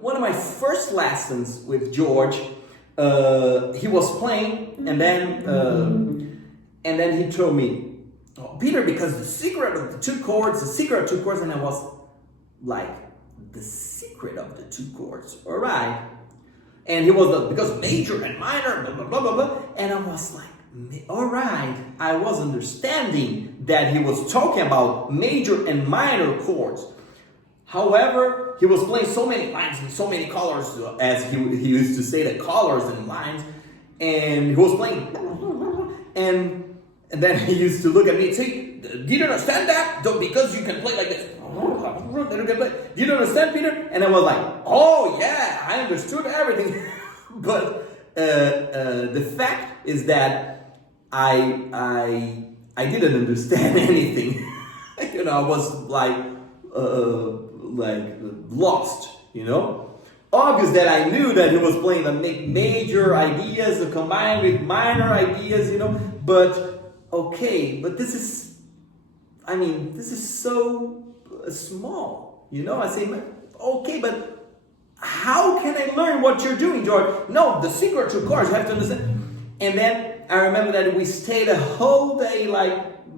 one of my first lessons with George, he was playing, and then he told me, oh, Peter, because the secret of the two chords, and I was like, the secret of the two chords, all right. And he was because major and minor, blah, blah, blah, blah, blah. And I was like, all right. I was understanding that he was talking about major and minor chords. However, he was playing so many lines and so many colors, as he used to say, the colors and lines. And he was playing, and then he used to look at me and say, "Did you understand that? Because you can play like this. Do you understand, Peter?" And I was like, "Oh yeah, I understood everything." But the fact is that I didn't understand anything. I was like lost. Obvious that I knew that he was playing the major ideas combined with minor ideas. But okay, but this is so small, I say, okay, but how can I learn what you're doing, George? No, the secret to chords, you have to understand. And then I remember that we stayed a whole day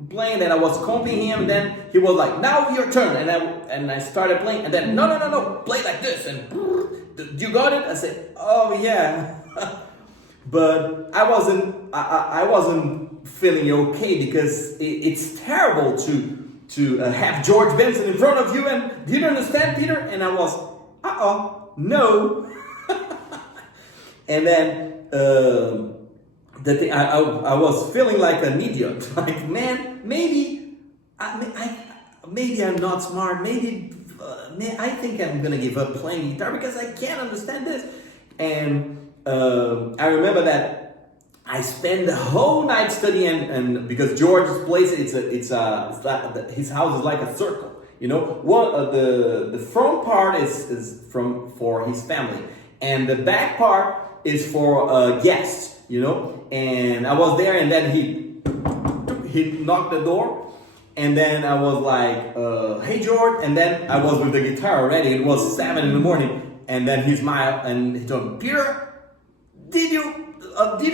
playing, that I was copying him, and then he was like, "Now your turn," and I started playing, and then no, play like this, and you got it? I said, "Oh yeah." But I wasn't feeling okay, because it's terrible to have George Benson in front of you, and do you understand, Peter? And I was, no. And then I was feeling like an idiot. Like, man, maybe I'm not smart. Maybe I think I'm gonna give up playing guitar because I can't understand this. And I remember that I spent the whole night studying, and because George's place, his house is like a circle. The front part is for his family, and the back part is for guests. And I was there, and then he knocked the door, and then I was like, "Hey George," and then I was with the guitar already. It was 7 a.m, and then he smiled and he told me, "Peter, did you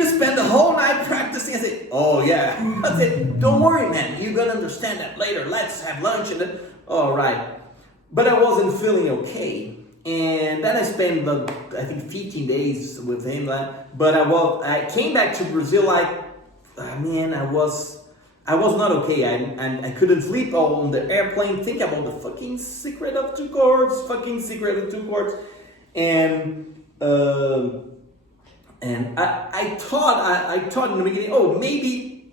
spend the whole night practicing?" I said, "Oh yeah." I said, "Don't worry, man. You're gonna understand that later. Let's have lunch." And then, all right. But I wasn't feeling okay. And then I spent, I think, 15 days with him. But I came back to Brazil man, I was not okay. I couldn't sleep on the airplane, think about the fucking secret of two chords. And I thought in the beginning, oh, maybe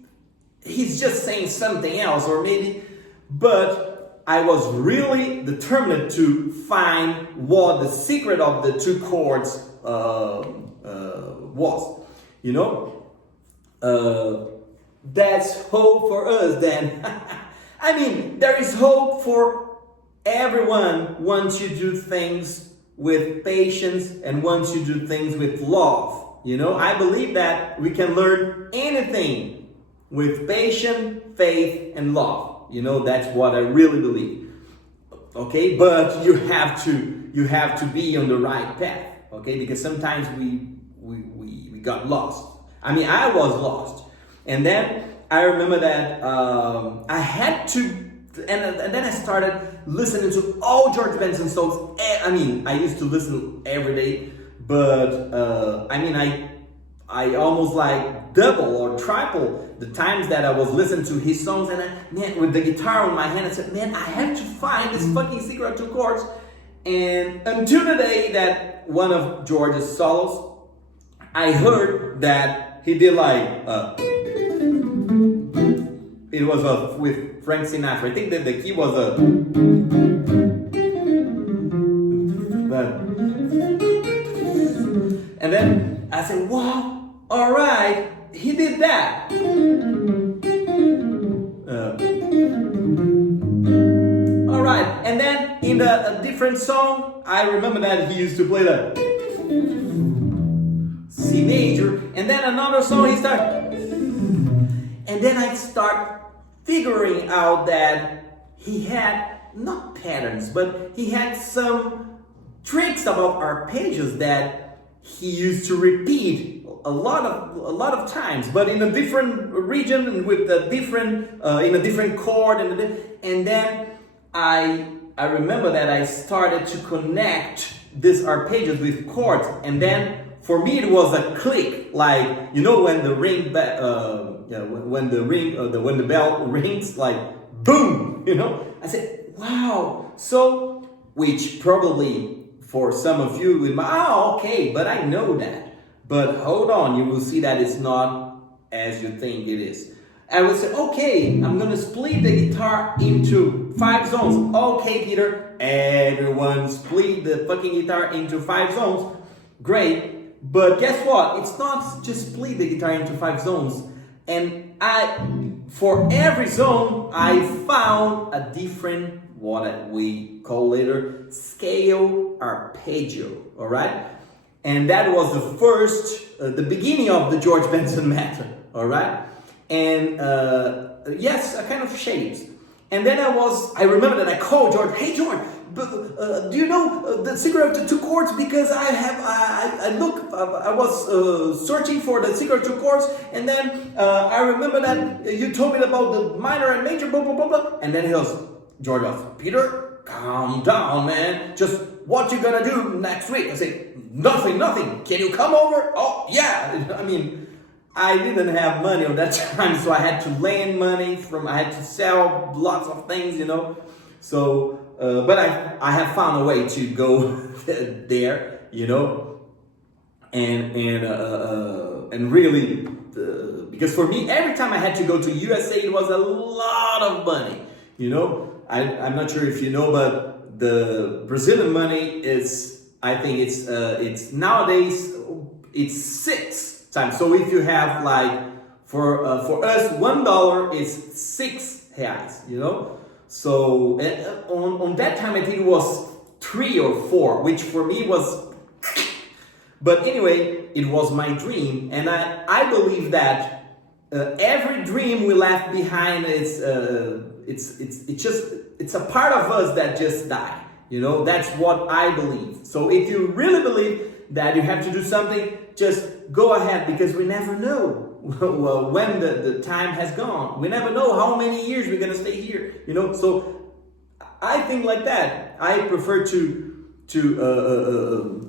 he's just saying something else, or maybe, but I was really determined to find what the secret of the two chords was. That's hope for us then. There is hope for everyone once you do things with patience and once you do things with love. I believe that we can learn anything with patience, faith, and love. That's what I really believe. Okay, but you have to be on the right path. Okay, because sometimes we got lost. I was lost, and then I remember that I had to, and then I started listening to all George Benson songs. I used to listen every day, but I almost double or triple the times that I was listening to his songs, and with the guitar in my hand, I said, man, I have to find this fucking secret of two chords. And until the day that one of George's solos, I heard that he did it was with Frank Sinatra. I think that the key was and then I said, wow, all right, he did that. All right, and then in a different song, I remember that he used to play the C major, and then another song he started, and then I start figuring out that he had not patterns, but he had some tricks about arpeggios that he used to repeat a lot of times, but in a different region and with a different in a different chord, and then I remember that I started to connect these arpeggios with chords, and then for me it was a click, like when the when the bell rings, like boom, I said, wow. So, which probably for some of you will okay, but I know that. But hold on, you will see that it's not as you think it is. I would say, okay, I'm gonna split the guitar into 5 zones. Okay, Peter, everyone split the fucking guitar into 5 zones. Great, but guess what? It's not just split the guitar into 5 zones. And for every zone, I found a different, what we call later, scale arpeggio, all right? And that was the beginning of the George Benson Method, all right? And yes, a kind of shapes. And then I remember that I called George, hey George, do you know the secret to 2 chords? Because I was searching for the secret to 2 chords, and then I remember that you told me about the minor and major, blah, blah, blah, blah. And then George goes, Peter, calm down, man. Just what you gonna do next week? I say, nothing. Can you come over? Oh, yeah. I mean, I didn't have money at that time, so I had to lend money I had to sell lots of things, So, but I have found a way to go there, and really, because for me, every time I had to go to USA, it was a lot of money, I'm not sure if you know, but the Brazilian money is, I think it's nowadays, it's 6 times. So if you have for us, $1 is 6 reais, So on that time, I think it was 3 or 4, which for me was, but anyway, it was my dream. And I believe that every dream we left behind it's a part of us that just died. That's what I believe. So if you really believe that you have to do something, just go ahead, because we never know when the time has gone. We never know how many years we're gonna stay here. So I think like that. I prefer to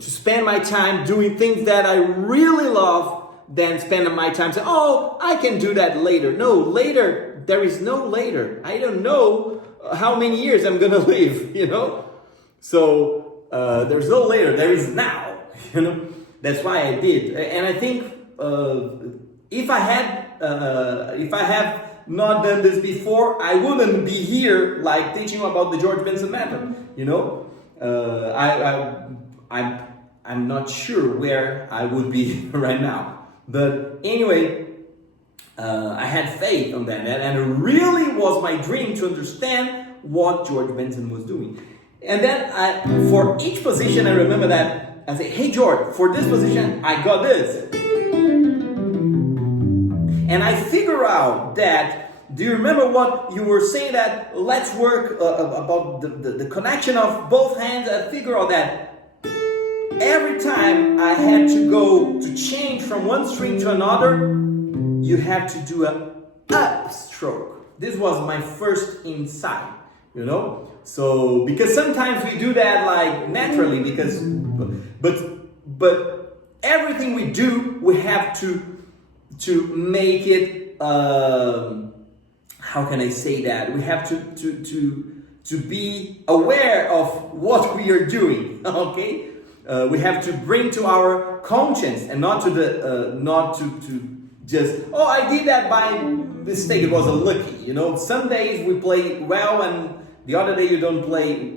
spend my time doing things that I really love than spending my time saying, oh, I can do that later. No, later, there is no later. I don't know how many years I'm gonna live, So there's no later, there is now, That's why I did. And I think if I have not done this before, I wouldn't be here teaching about the George Benson Method, I'm not sure where I would be right now. But anyway, I had faith on that, and it really was my dream to understand what George Benson was doing. And then for each position, I remember that I say, hey George, for this position, I got this. And I figure out that, do you remember what you were saying, that let's work about the connection of both hands? I figure out that every time I had to change from one string to another, you have to do an up stroke. This was my first insight, So, because sometimes we do that naturally, but everything we do, we have to make it, how can I say that? We have to be aware of what we are doing, okay? We have to bring to our conscience, and not to just, I did that by mistake, it was a lucky, Some days we play well, and the other day you don't play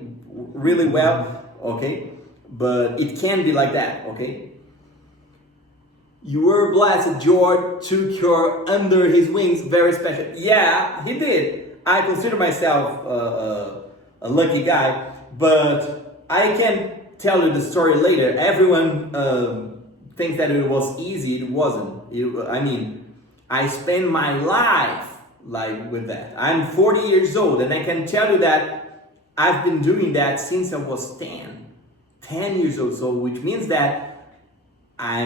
really well, okay? But it can be like that, okay? You were blessed, George took you under his wings, very special. Yeah, he did. I consider myself a lucky guy, but I can tell you the story later. Everyone thinks that it was easy. It wasn't. I spent my life with that. I'm 40 years old, and I can tell you that I've been doing that since I was 10 10 years old, so which means that I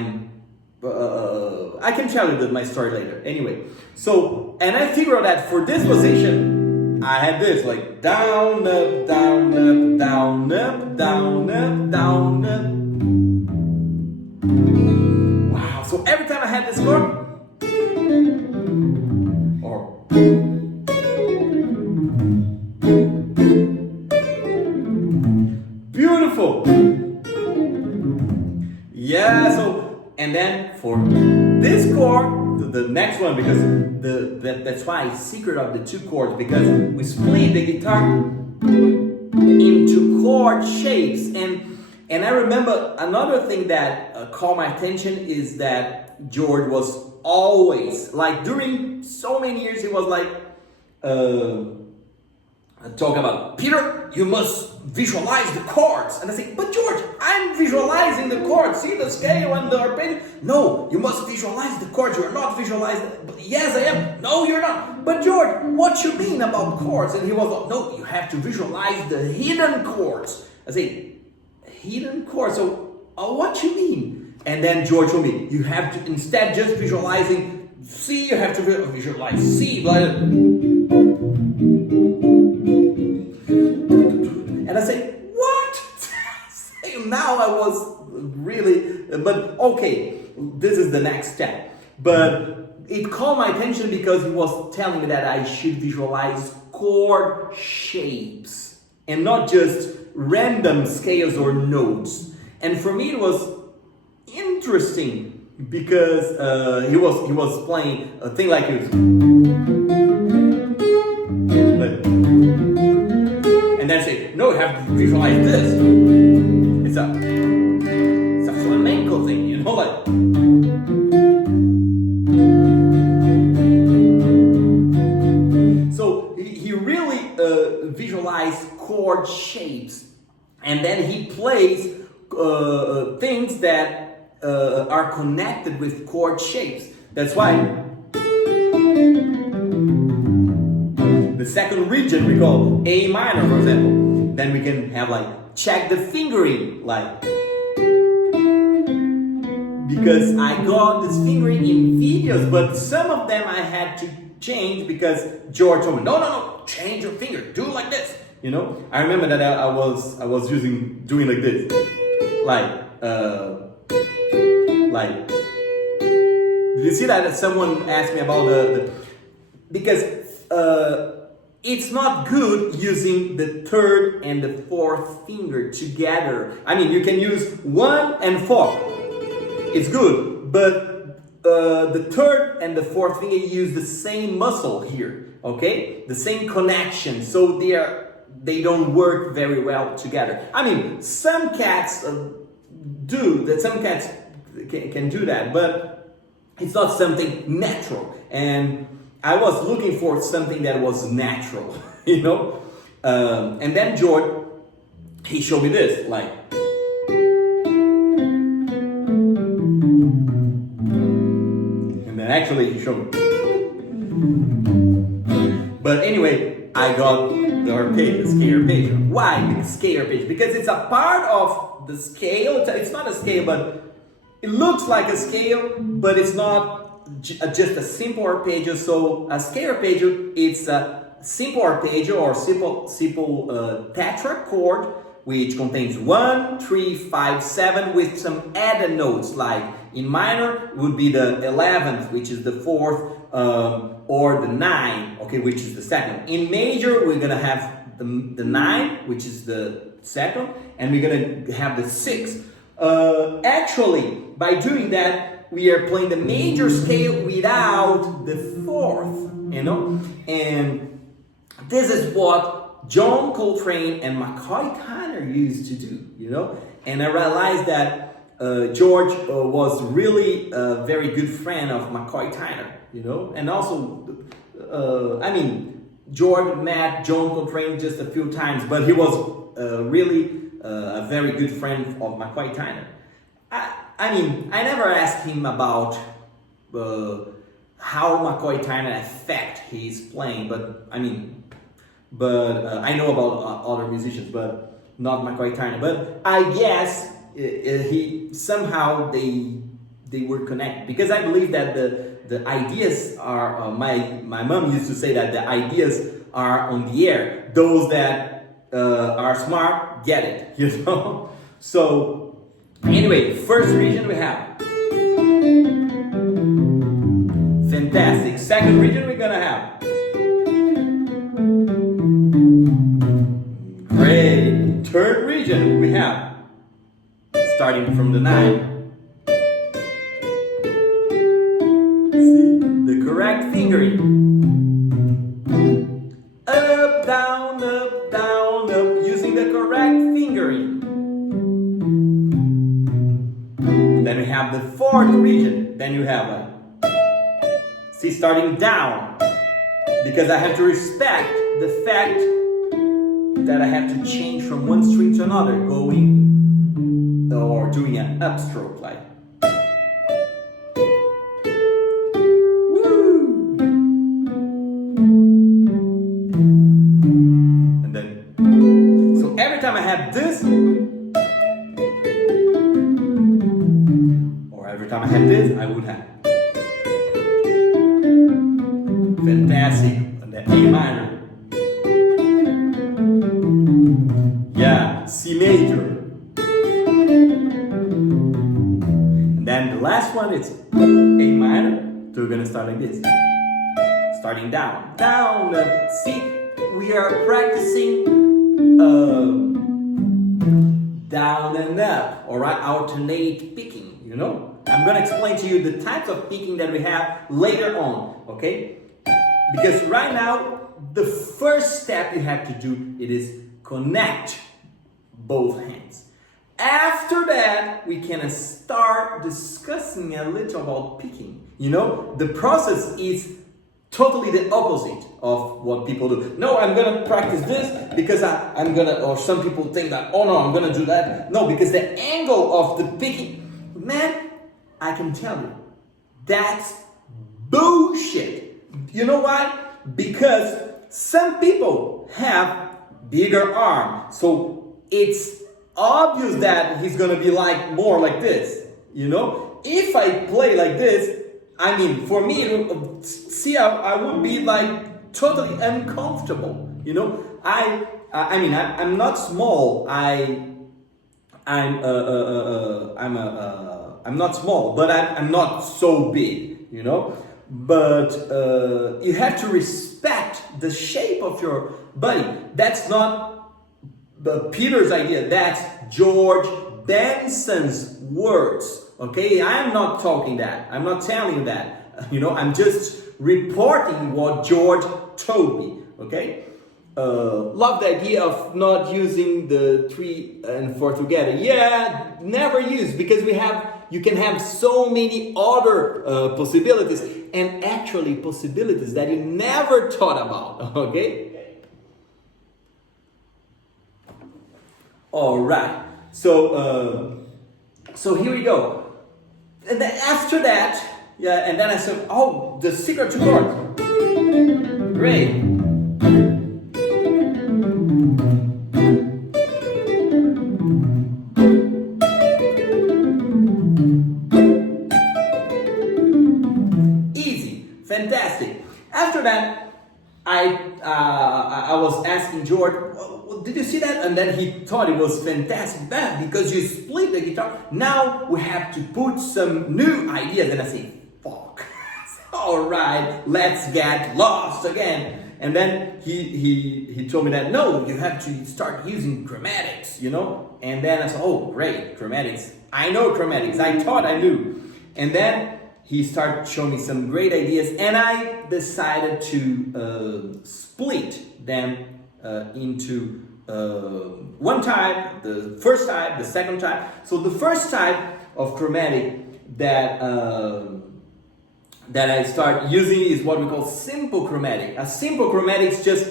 can tell you my story later. Anyway, so, and I figured out that for this position, I had this, like down, up, down, up, down, up, down, up, down, up. Wow, so every time I had this chord, or beautiful. Yeah, so, and then for this chord, the next one, because that's why it's secret of the two chords, because we split the guitar into chord shapes. And I remember another thing that caught my attention is that George was always, like during so many years, he was like, talk about, Peter, you must visualize the chords. And I say, but George, I'm visualizing the chords. See the scale and the arpeggio? No, you must visualize the chords. You're not visualizing. Yes, I am. No, you're not. But George, what you mean about chords? And he was like, no, you have to visualize the hidden chords. I say, hidden chords? So, what you mean? And then George told me, you have to, instead just visualizing C, you have to visualize C. And I say, what? Now I was really, but okay, this is the next step. But it caught my attention because he was telling me that I should visualize chord shapes and not just random scales or notes. And for me it was interesting because he was playing a thing like it was, and then say, no, you have to visualize this. It's a flamenco thing, you know, like. So he really visualized chord shapes, and then he plays things that are connected with chord shapes. That's why the second region we call A minor, for example. Then we can have like check the fingering, like, because I got this fingering in videos, but some of them I had to change because George told me, no, change your finger, do like this. You know, I remember that I was doing like this, like. Did you see that someone asked me about because it's not good using the third and the fourth finger together. I mean, you can use 1 and 4. It's good, but the third and the fourth finger use the same muscle here, okay? The same connection, so they don't work very well together. I mean, some cats do that. Some cats can do that, but it's not something natural. And I was looking for something that was natural, you know. And then George, he showed me this, like. And then actually he showed me. But anyway, I got the arpeggio, the scale arpeggio. Why the scale arpeggio? Because it's a part of the scale. It's not a scale, but it looks like a scale, but it's not just a simple arpeggio. So a scale arpeggio, it's a simple arpeggio or simple tetra chord, which contains 1, 3, 5, 7 with some added notes. Like in minor would be the 11th, which is the 4th, or the 9, okay, which is the 2nd. In major, we're gonna have the 9, which is the 2nd, and we're gonna have the 6th. Actually, by doing that, we are playing the major scale without the 4th, you know? And this is what John Coltrane and McCoy Tyner used to do, you know? And I realized that George was really a very good friend of McCoy Tyner, you know? And also, I mean, George met John Coltrane just a few times, but he was really a very good friend of McCoy Tyner. I mean, I never asked him about how McCoy Tyner affect his playing, but I mean, I know about other musicians, but not McCoy Tyner, but I guess they were connected, because I believe that the ideas are, my mom used to say that the ideas are on the air. Those that are smart get it, you know? So anyway, first region we have. Fantastic. Second region we're gonna have. Great. Third region we have. Starting from the 9. See, the correct fingering. Up, down, using the correct fingering. Then we have the fourth region. Then you have a, see, starting down, because I have to respect the fact that I have to change from one string to another, going or doing an upstroke like. Woo! And then, so every time I have this, or every time I have this, I would have. Fantastic. And then A minor. Yeah, C major. And then the last one is A minor. So we're gonna start like this. Starting down, down, up. See, we are practicing down and up, alright? Alternate picking, you know? I'm gonna explain to you the types of picking that we have later on, okay? Because right now, the first step you have to do, it is connect both hands. After that, we can start discussing a little about picking. You know, the process is totally the opposite of what people do. No, I'm gonna practice this because I'm gonna, or some people think that, oh no, I'm gonna do that. No, because the angle of the picking, man, I can tell you, that's bullshit. You know why? Because some people have bigger arm, so it's obvious that he's gonna be like more like this. You know, if I play like this, I mean, for me, see, I would be like totally uncomfortable. You know, I'm not small. I'm not small, but I'm not so big. You know. But you have to respect the shape of your body. That's not Peter's idea. That's George Benson's words. Okay, I'm not talking that. I'm not telling you that. You know, I'm just reporting what George told me. Okay. Love the idea of not using the 3 and 4 together. Yeah, never use, because you can have so many other possibilities, and actually possibilities that you never thought about. Okay. All right. So here we go. And then after that, yeah, and then I said, oh, the secret to chords. Great. Easy, fantastic. After that, I was asking George, well, did you see that? And then he thought it was fantastic, man, because you split the guitar. Now we have to put some new ideas. And I say, fuck. All right, let's get lost again. And then he told me that, no, you have to start using chromatics, you know? And then I said, oh, great, chromatics. I know chromatics. I thought I knew. And then he started showing me some great ideas, and I decided to split them into one type, the first type, the second type. So the first type of chromatic that I start using is what we call simple chromatic. A simple chromatic is just,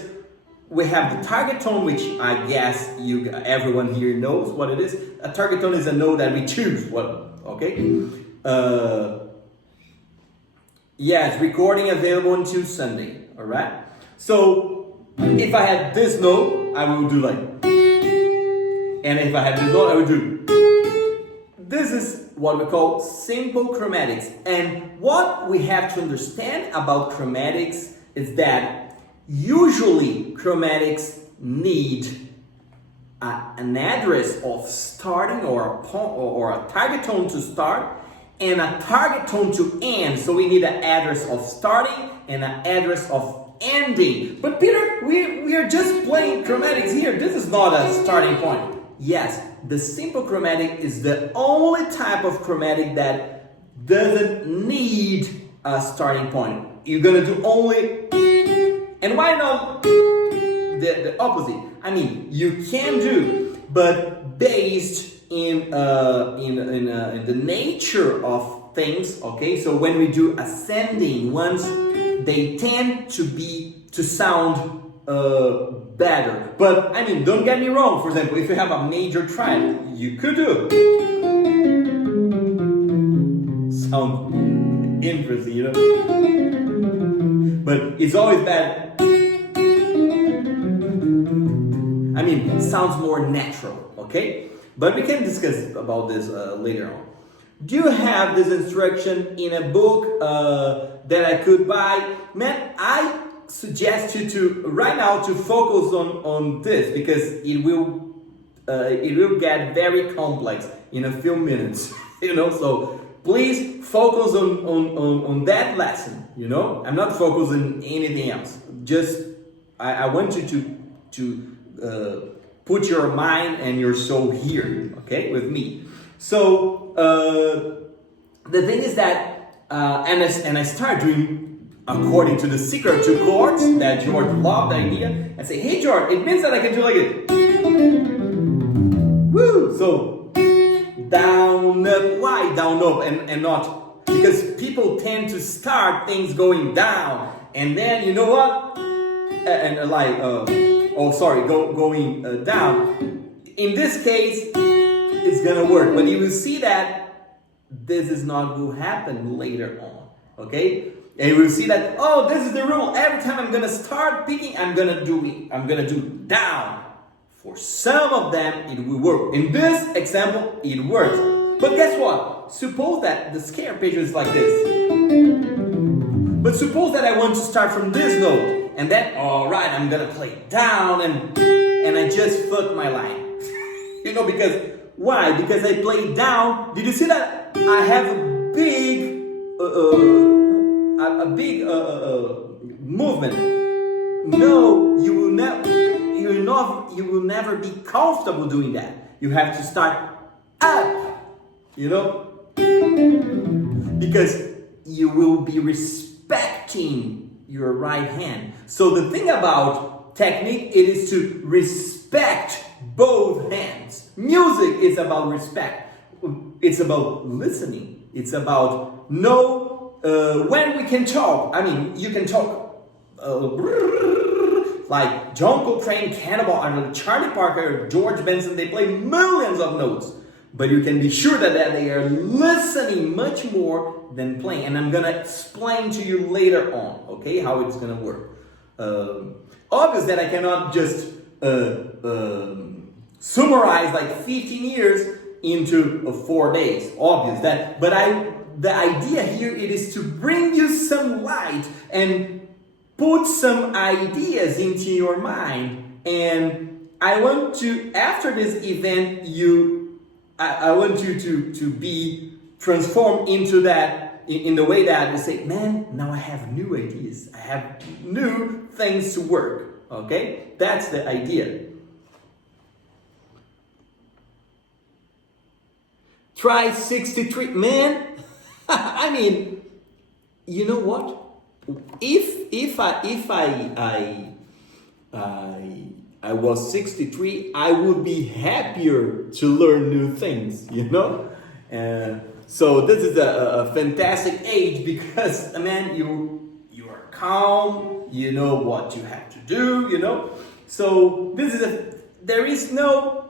we have the target tone, which I guess everyone here knows what it is. A target tone is a note that we choose. Okay? Yes, recording available until Sunday. All right. So if I had this note, I will do like. and if I had this note, I would do. This is what we call simple chromatics. And what we have to understand about chromatics is that usually chromatics need an address of starting or a target tone to start and a target tone to end. So we need an address of starting and an address of ending. But Peter, we are just playing chromatics here. This is not a starting point. Yes, the simple chromatic is the only type of chromatic that doesn't need a starting point. You're gonna do only, and why not the opposite? I mean, you can do, but based in the nature of things. Okay, so when we do ascending ones, they tend to sound better. But I mean, don't get me wrong. For example, if you have a major triad, you could do sound interesting, you know. But it's always bad. I mean, it sounds more natural. Okay, but we can discuss about this later on. Do you have this instruction in a book that I could buy? Man, I suggest you to right now to focus on this because it will get very complex in a few minutes. You know, so please focus on that lesson. You know, I'm not focusing on anything else. Just I want you to put your mind and your soul here, okay, with me. So the thing is that and I start doing according to the secret two chords that George loved the idea, and say, hey George, it means that I can do like it. Woo! So down up, why down up and not? Because people tend to start things going down, and then you know what? And like going down. In this case, it's gonna work, but you will see that this is not going to happen later on. Okay? And you will see that, oh, this is the rule. Every time I'm gonna start picking, I'm gonna do down. For some of them, it will work. In this example, it works. But guess what? Suppose that the scale page is like this. But suppose that I want to start from this note, and then, all right, I'm gonna play down, and I just fucked my line. You know, because why? Because I played down. Did you see that? I have a big movement. No, you will never be comfortable doing that. You have to start up, you know, because you will be respecting your right hand. So the thing about technique, it is to respect both hands. Music is about respect. It's about listening. It's about when we can talk. I mean, you can talk like John Coltrane, Cannonball, Charlie Parker, George Benson. They play millions of notes, but you can be sure that they are listening much more than playing. And I'm gonna explain to you later on, okay, how it's gonna work. Obvious that I cannot just summarize like 15 years into 4 days. Obvious that, but the idea here it is to bring you some light and put some ideas into your mind. And I want to, after this event, I want you to be transformed into that, in the way that you say, man, now I have new ideas. I have new things to work. Okay? That's the idea. Try 63, man. I mean, you know what? If I was 63, I would be happier to learn new things, you know? So this is a fantastic age because, man, you are calm, you know what you have to do, you know? So there is no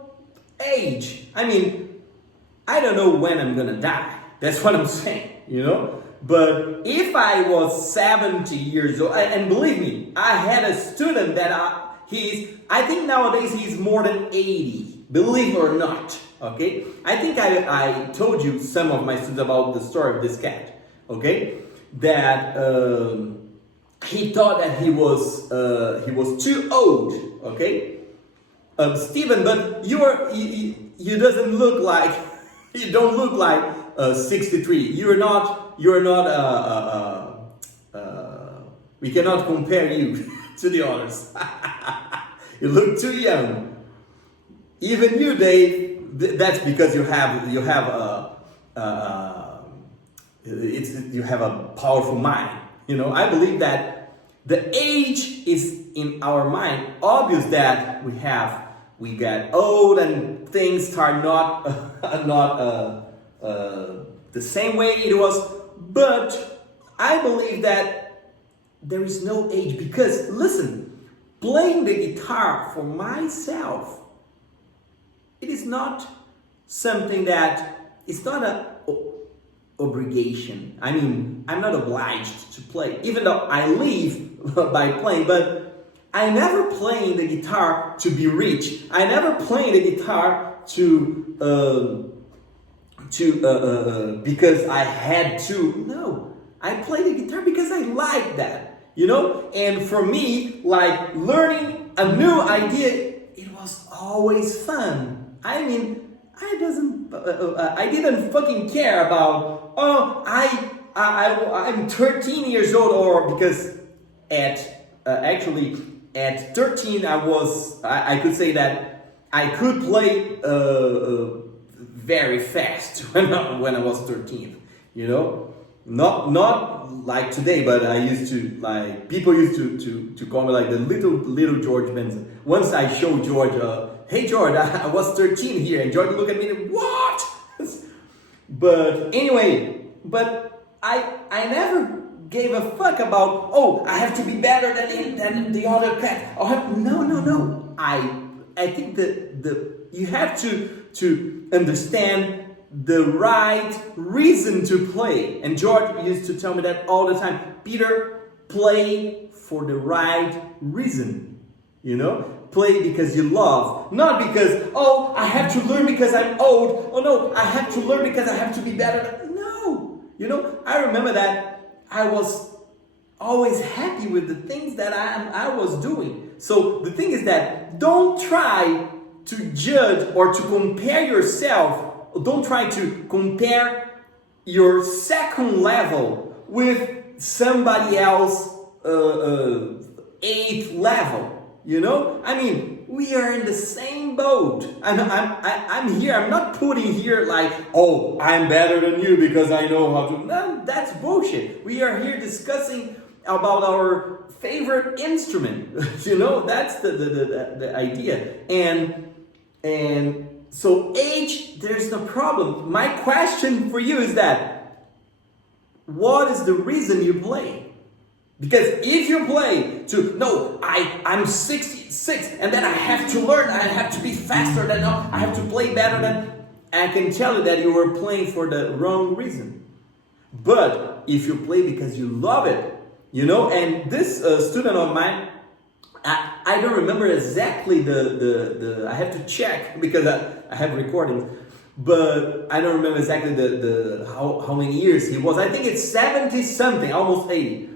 age. I mean, I don't know when I'm gonna die. That's what I'm saying, you know? But if I was 70 years old, and believe me, I had a student that I think nowadays he's more than 80. Believe or not, okay? I think I told you, some of my students, about the story of this cat, okay? That he thought that he was too old, okay? Stephen, but you doesn't look like, you don't look like 63. You're not we cannot compare you to the others. You look too young. Even you, Dave, that's because you have you have a powerful mind. You know, I believe that the age is in our mind. Obvious that we get old and things start not the same way it was. But I believe that there is no age, because listen, playing the guitar for myself, it is not something that, it's not an obligation. I mean, I'm not obliged to play, even though I live by playing, but I never played the guitar to be rich. I never played the guitar because I had to. No, I play the guitar because I like that, you know? And for me, like, learning a new idea, it was always fun. I mean, I didn't fucking care about, I'm 13 years old, or because actually at 13 I could say that I could play very fast when I was 13, you know? Not like today, but I used to, like, people used to call me like the little George Benson. Once I showed George, hey George, I was 13 here, and George looked at me and, what? But anyway, I never gave a fuck about, oh, I have to be better than the other cat. No. I think that you have to understand the right reason to play. And George used to tell me that all the time. Peter, play for the right reason. You know? Play because you love. Not because, oh, I have to learn because I'm old. Oh no, I have to learn because I have to be better. No. You know, I remember that I was always happy with the things that I was doing. So the thing is that don't try to judge or to compare yourself. Don't try to compare your second level with somebody else 8th level. You know, I mean, we are in the same boat. I'm here. I'm not putting here like, oh, I'm better than you because I know how to. No, that's bullshit. We are here discussing about our favorite instrument. You know, that's the idea. And so age, there's no problem. My question for you is that, what is the reason you play? Because if you play to, no, I'm 66 and then I have to learn, I have to be faster than, no, I have to play better than, I can tell you that you were playing for the wrong reason. But if you play because you love it, you know, and this student of mine, I don't remember exactly the I have to check because I have recordings, but I don't remember exactly the how many years he was. I think it's 70 something, almost 80.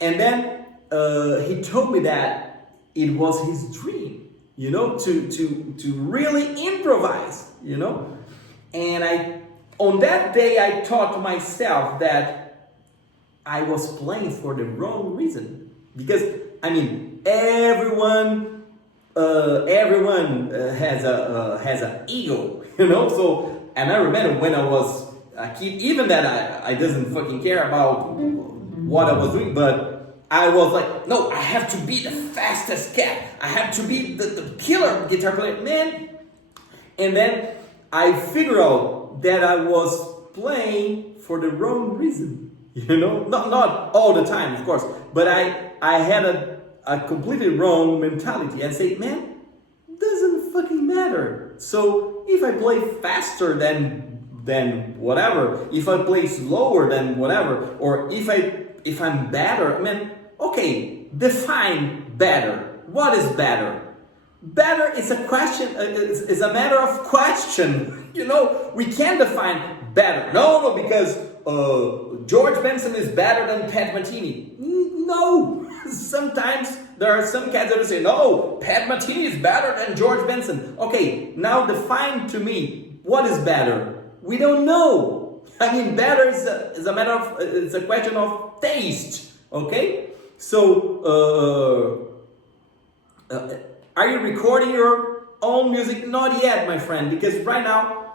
And then he told me that it was his dream, you know, to really improvise, you know. And on that day I thought to myself that I was playing for the wrong reason, because I mean everyone has an ego, you know. So, and I remember when I was a kid, even that I doesn't fucking care about what I was doing, but I was like, no, I have to be the fastest cat. I have to be the killer guitar player, man. And then I figured out that I was playing for the wrong reason, you know. Not all the time, of course, but I had a completely wrong mentality and say, man, doesn't fucking matter. So if I play faster than whatever, if I play slower than whatever, or if I'm better, I mean, okay, define better. What is better? Better is a question, is a matter of question. You know, we can't define better. No, because George Benson is better than Pat Metheny. No. Sometimes there are some cats that will say, no, Pat Metheny is better than George Benson. Okay, now define to me, what is better? We don't know. I mean, better is a matter of, it's a question of taste. Okay? So, are you recording your own music? Not yet, my friend, because right now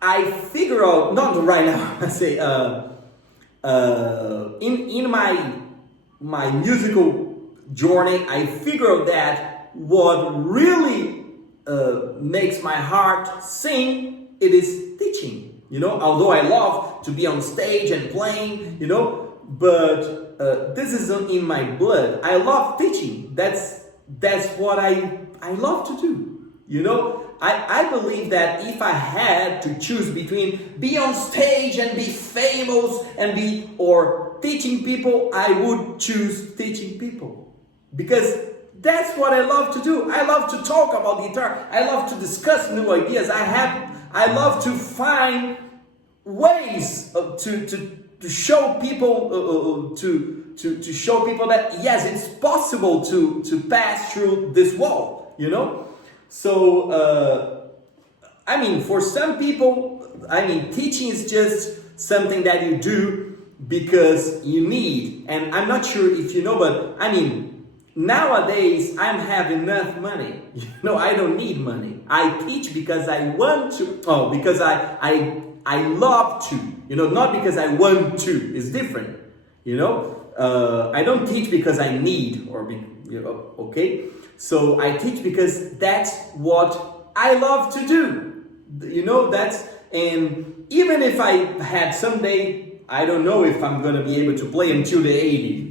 I figure out, not right now, I say, in my musical journey, I figure out that what really makes my heart sing, it is teaching. You know, although I love to be on stage and playing, you know, but this isn't in my blood. I love teaching. That's what I love to do. You know, I believe that if I had to choose between be on stage and be famous and or teaching people, I would choose teaching people. Because that's what I love to do. I love to talk about guitar. I love to discuss new ideas. I love to find ways to show people to show people that yes, it's possible to pass through this wall, you know. So I mean, for some people, I mean, teaching is just something that you do because you need. And I'm not sure if you know, but I mean, nowadays I have enough money. You know, I don't need money. I teach because I want to. Oh, because I love to. You know, not because I want to. It's different. You know, I don't teach because I need you know, okay. So I teach because that's what I love to do. You know, and even if I had someday, I don't know if I'm going to be able to play until the 80s.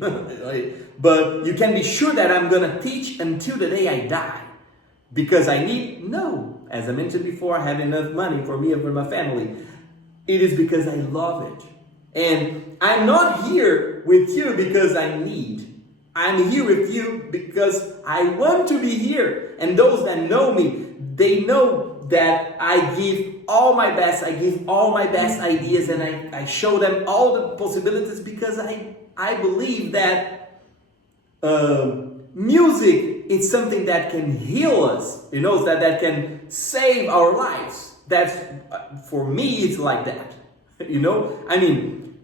But you can be sure that I'm going to teach until the day I die. Because I need, no. As I mentioned before, I have enough money for me and for my family. It is because I love it. And I'm not here with you because I need. I'm here with you because I want to be here. And those that know me, they know that I give all my best. I give all my best ideas and I show them all the possibilities because I believe that music is something that can heal us. You know, that can save our lives. That's, for me, it's like that. You know, I mean,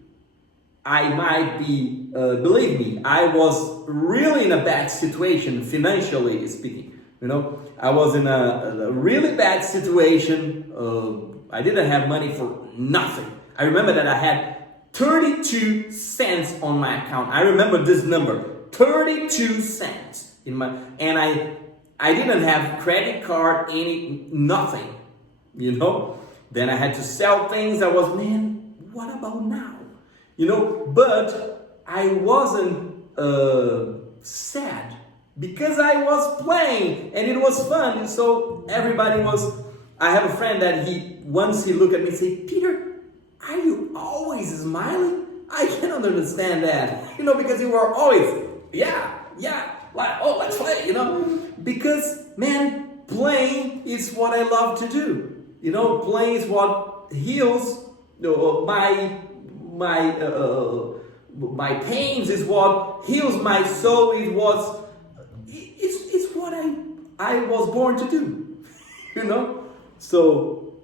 I might be, believe me, I was really in a bad situation, financially speaking. You know, I was in a really bad situation. I didn't have money for nothing. I remember that I had 32 cents on my account. I remember this number, 32 cents and I didn't have credit card, nothing. You know, then I had to sell things. I was, man, what about now? You know, but I wasn't sad because I was playing and it was fun. And so everybody was, I have a friend that once he looked at me and said, Peter, are you always smiling? I cannot understand that. You know, because you were always, yeah, like, oh, let's play, you know. Because, man, playing is what I love to do. You know, playing is what heals my pains, is what heals my soul. It's what I was born to do. You know, so.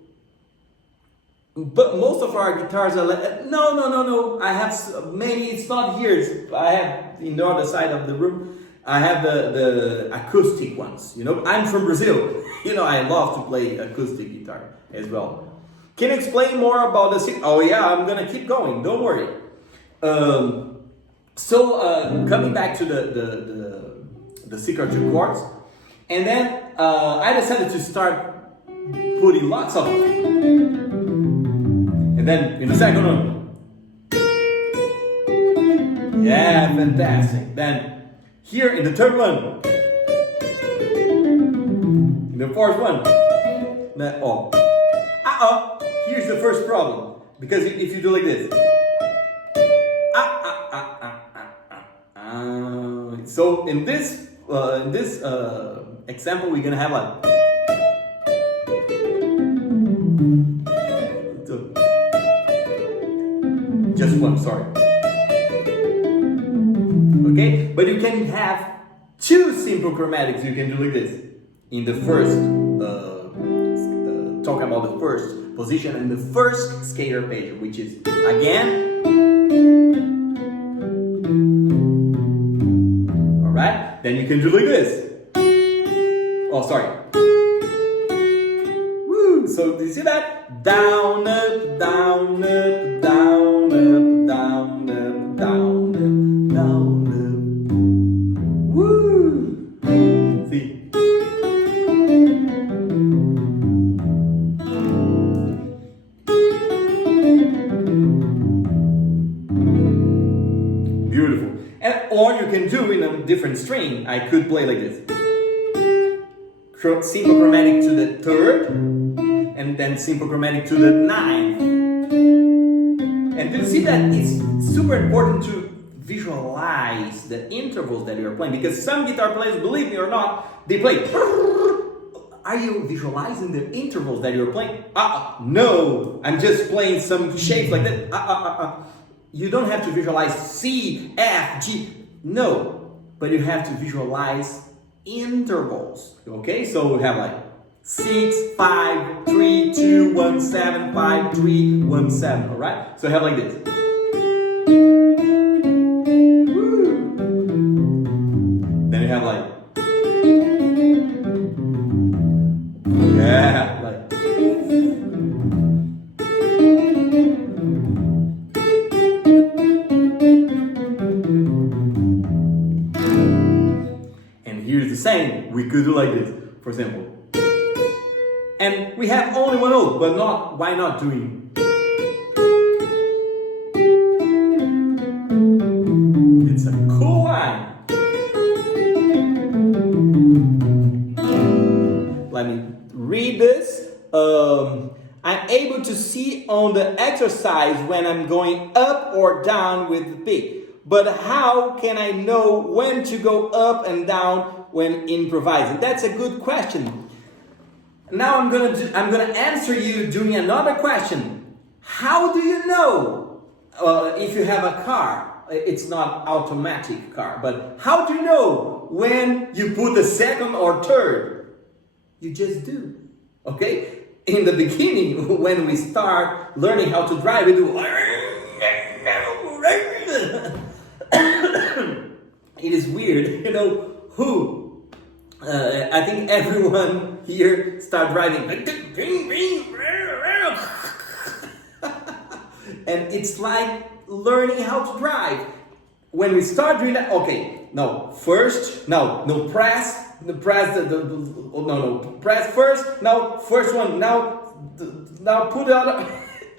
But most of our guitars are like, no. I have many. It's not here. I have in the other side of the room. I have the acoustic ones. You know, I'm from Brazil. You know, I love to play acoustic guitar as well. Can you explain more about the? Oh yeah, I'm gonna keep going. Don't worry. Coming back to the secret to chords, and then I decided to start putting lots of, and then in the second one, yeah, fantastic. Then here in the third one, in the fourth one, then here's the first problem, because if you do like this, so in this example, we're gonna have like. Just one, sorry. Okay, but you can have two simple chromatics. You can do like this. In the first, talk about the first position and the first scalar page, which is again. Alright, then you can do like this. Oh, sorry. Woo! So do you see that? Down, up, down, up, down, up, down, up, down, up, down, up. Woo! See? Beautiful. And, or you can do in a different string. I could play like this. Simple chromatic to the third, and then simple chromatic to the ninth. And do you see that it's super important to visualize the intervals that you're playing? Because some guitar players, believe me or not, they play. Are you visualizing the intervals that you're playing? No, I'm just playing some shapes like that. You don't have to visualize C, F, G. No, but you have to visualize intervals. Okay, so we have like 6, 5, 3, 2, 1, 7, 5, 3, 1, 7. All right, so I have like this. Woo. Then you have like, yeah, like. Here's the same, we could do like this, for example. And we have only one note, but not, why not doing? It's a cool line. Let me read this. I'm able to see on the exercise when I'm going up or down with the pick. But how can I know when to go up and down when improvising? That's a good question. Now I'm gonna answer you doing another question. How do you know if you have a car? It's not automatic car, but how do you know when you put the second or third? You just do. Okay? In the beginning, when we start learning how to drive, we do. It is weird, you know, I think everyone here start driving. And it's like learning how to drive. When we start doing that, okay, no, first, press first, now first one, now put it on.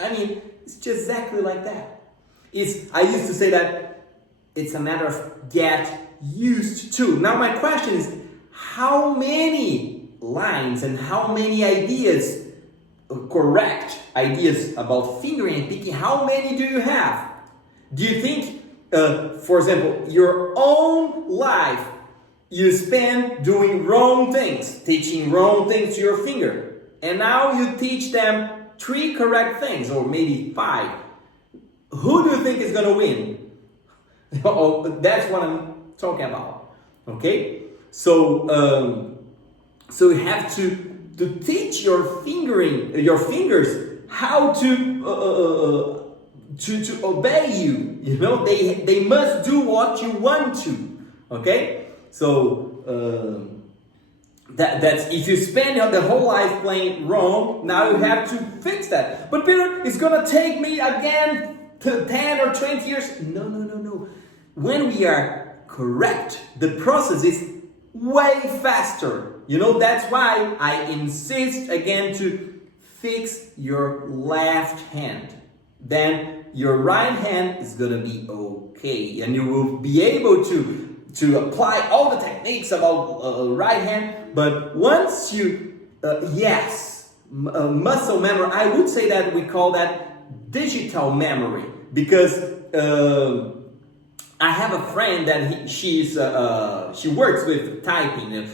I mean, it's just exactly like that. I used to say that it's a matter of get used to. Now my question is, how many lines and how many ideas, correct ideas about fingering and picking, how many do you have? Do you think, for example, your own life you spend doing wrong things, teaching wrong things to your finger, and now you teach them 3 correct things, or maybe 5. Who do you think is going to win? Oh, that's what I'm talking about. Okay, so you have to teach your fingers how to obey you. You know, they must do what you want to. Okay, so that's if you spend the whole life playing wrong, now you have to fix that. But Peter, it's gonna take me again to 10 or 20 years. No. When we are correct, the process is way faster. You know, that's why I insist again to fix your left hand. Then your right hand is gonna be okay, and you will be able to apply all the techniques about right hand. But once you, muscle memory, I would say that we call that digital memory, because I have a friend that she works with typing.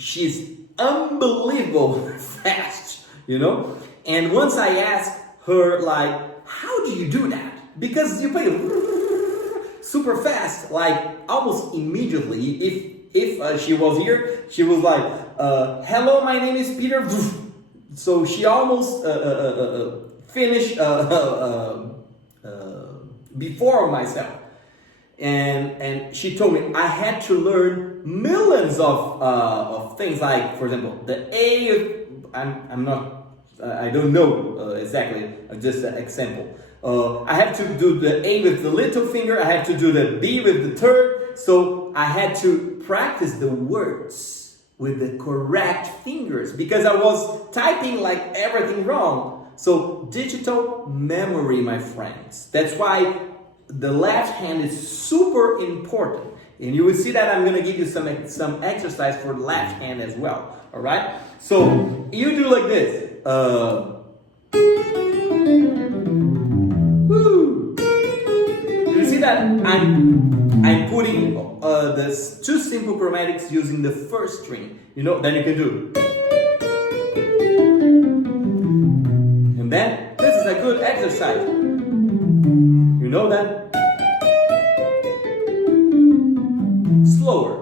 she's unbelievable fast, you know. And once I asked her, like, how do you do that? Because you play super fast, like almost immediately. If she was here, she was like, hello, my name is Peter. So she almost finished before myself. And she told me I had to learn millions of things, like, for example, the A, I don't know exactly, just an example. I have to do the A with the little finger, I have to do the B with the third, so I had to practice the words with the correct fingers because I was typing like everything wrong. So digital memory, my friends. That's why the left hand is super important. And you will see that I'm going to give you some exercise for the left hand as well. All right? So you do like this. Woo. You see that I'm putting the two simple chromatics using the first string. You know, then you can do. And then this is a good exercise. You know that? Slower.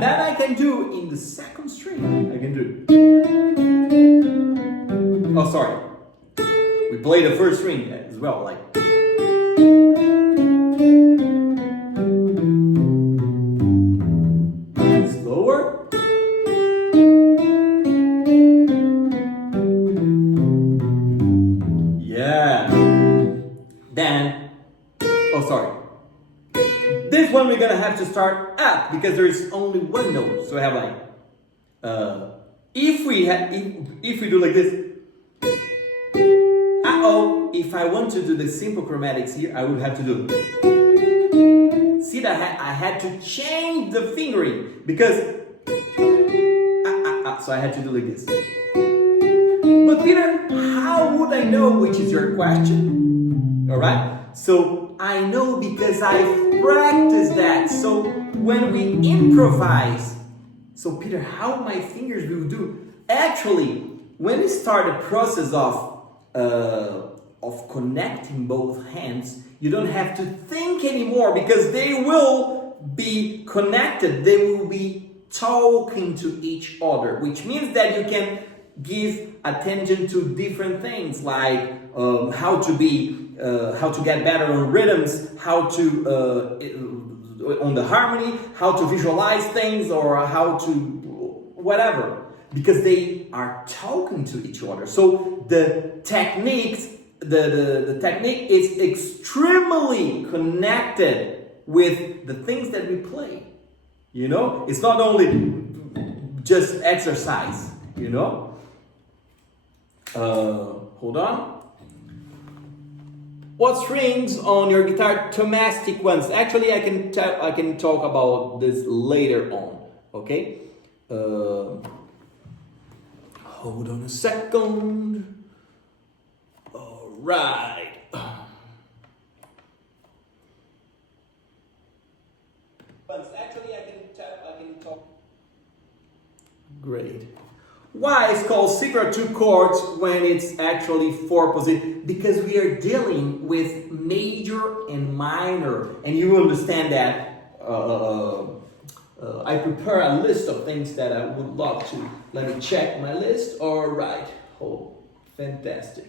That I can do in the second string. I can do. Oh, sorry. We play the first string as well, like. Slower. Yeah. Then. Oh, sorry. This one we're gonna have to start up because there is only one note. So I have like, if we do like this, if I want to do the simple chromatics here, I would have to do. See that I had to change the fingering because, so I had to do like this. But Peter, how would I know which is your question? All right, so I know because I practiced that. So when we improvise, so Peter, how my fingers will do? Actually, when we start the process of connecting both hands, you don't have to think anymore because they will be connected. They will be talking to each other, which means that you can give attention to different things like how to get better on rhythms, how to on the harmony, how to visualize things, or how to whatever, because they are talking to each other. So the techniques, the technique is extremely connected with the things that we play. You know, it's not only just exercise. You know. Hold on. What strings on your guitar? Domestic ones. Actually, I can talk about this later on. Okay. Hold on a second. All right. Actually, I can talk. Great. Why it's called secret 2 chords when it's actually 4 positions? Because we are dealing with major and minor, and you understand that. I prepare a list of things that I would love to. Let me check my list. All right. Oh, fantastic.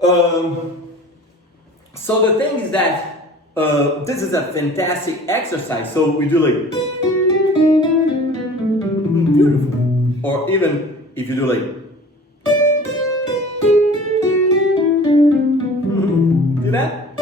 So the thing is that this is a fantastic exercise. So we do like beautiful. Or even if you do like, do that?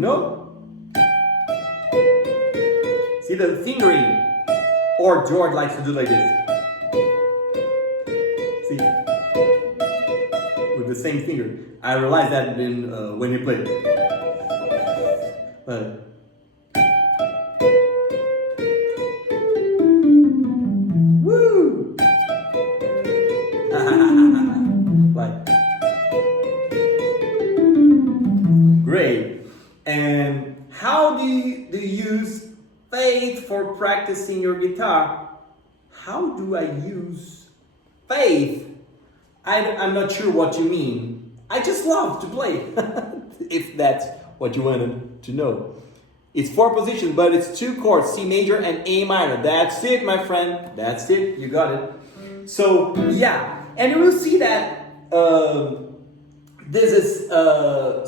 know? See the fingering? Or George likes to do like this. See? With the same finger. I realized that when you play. Woo! Like. Great. And how do you use faith for practicing your guitar? How do I use faith? I'm not sure what you mean. I just love to play. If that's what you wanted to know. It's 4 positions, but it's 2 chords, C major and A minor. That's it, my friend. That's it. You got it. So, yeah. And you will see that this is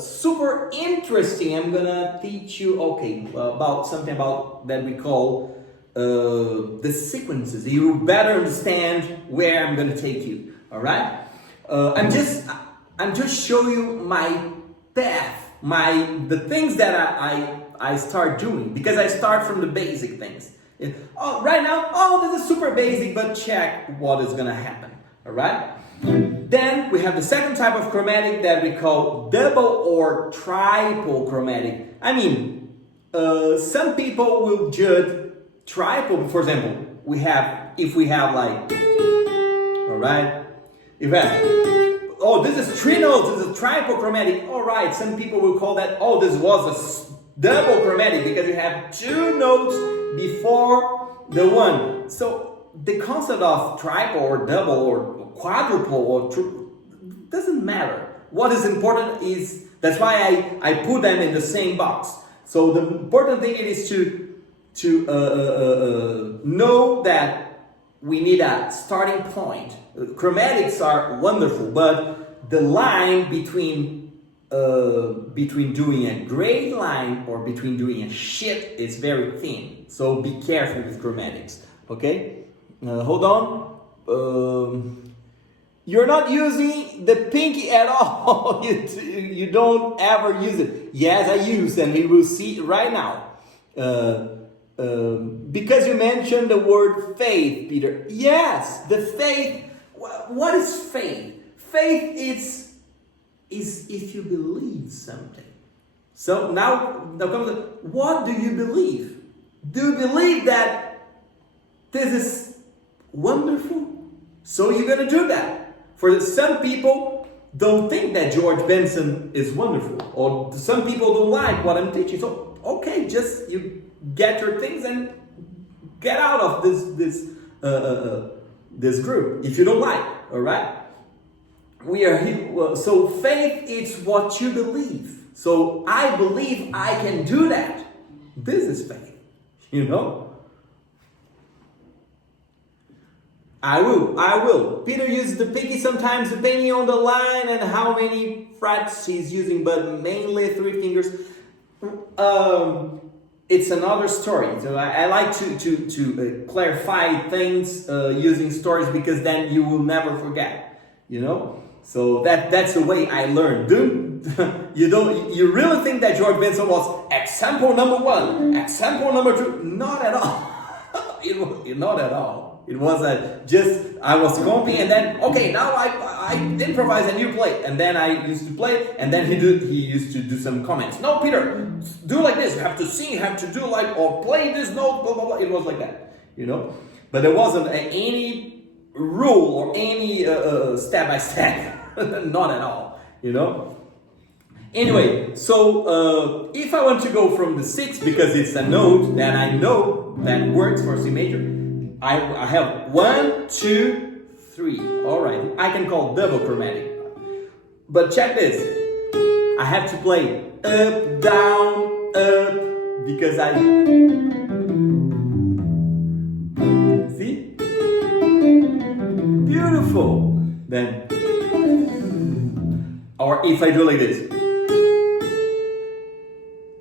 super interesting. I'm gonna teach you, about something about that we call the sequences. You better understand where I'm gonna take you. All right? I'm just showing you my path, the things that I start doing, because I start from the basic things. Right now, this is super basic, but check what is gonna happen. All right? Then we have the second type of chromatic that we call double or triple chromatic. I mean, some people will judge triple. For example, if we have like, all right, if we have, this is 3 notes, this is a triple chromatic. All right, some people will call that, this was a double chromatic because you have 2 notes before the one. So the concept of triple or double or quadruple or doesn't matter. What is important is, that's why I put them in the same box. So the important thing is to know that we need a starting point. Chromatics are wonderful, but the line between doing a great line or between doing a shit is very thin. So be careful with chromatics. Okay? Hold on. You're not using the pinky at all. You don't ever use it. Yes, I use, and we will see right now. Because you mentioned the word faith, Peter. Yes, the faith. What is faith? Faith is if you believe something. So now comes what do you believe? Do you believe that this is wonderful? So you're gonna do that. For some people don't think that George Benson is wonderful, or some people don't like what I'm teaching. So okay, just you get your things and get out of this group if you don't like. All right. We are here. So faith is what you believe. So I believe I can do that. This is faith. You know. I will. Peter uses the pinky sometimes depending on the line and how many frets he's using, but mainly 3 fingers. It's another story. So I like to clarify things using stories, because then you will never forget. You know. So that's the way I learned. You really think that George Benson was example number 1, example number 2? Not at all. Not at all. It was I was copying, and then now I improvise and you play, and then I used to play, and then he used to do some comments. No, Peter, do like this. You have to sing. You have to do like, or play this note. Blah blah blah. It was like that, you know. But there wasn't any rule or any step by step. Not at all, you know. Anyway, so if I want to go from the 6, because it's a note that I know that works for C major. I have 1, 2, 3. All right, I can call double chromatic. But check this. I have to play up, down, up, because see? Beautiful. Then, or if I do like this,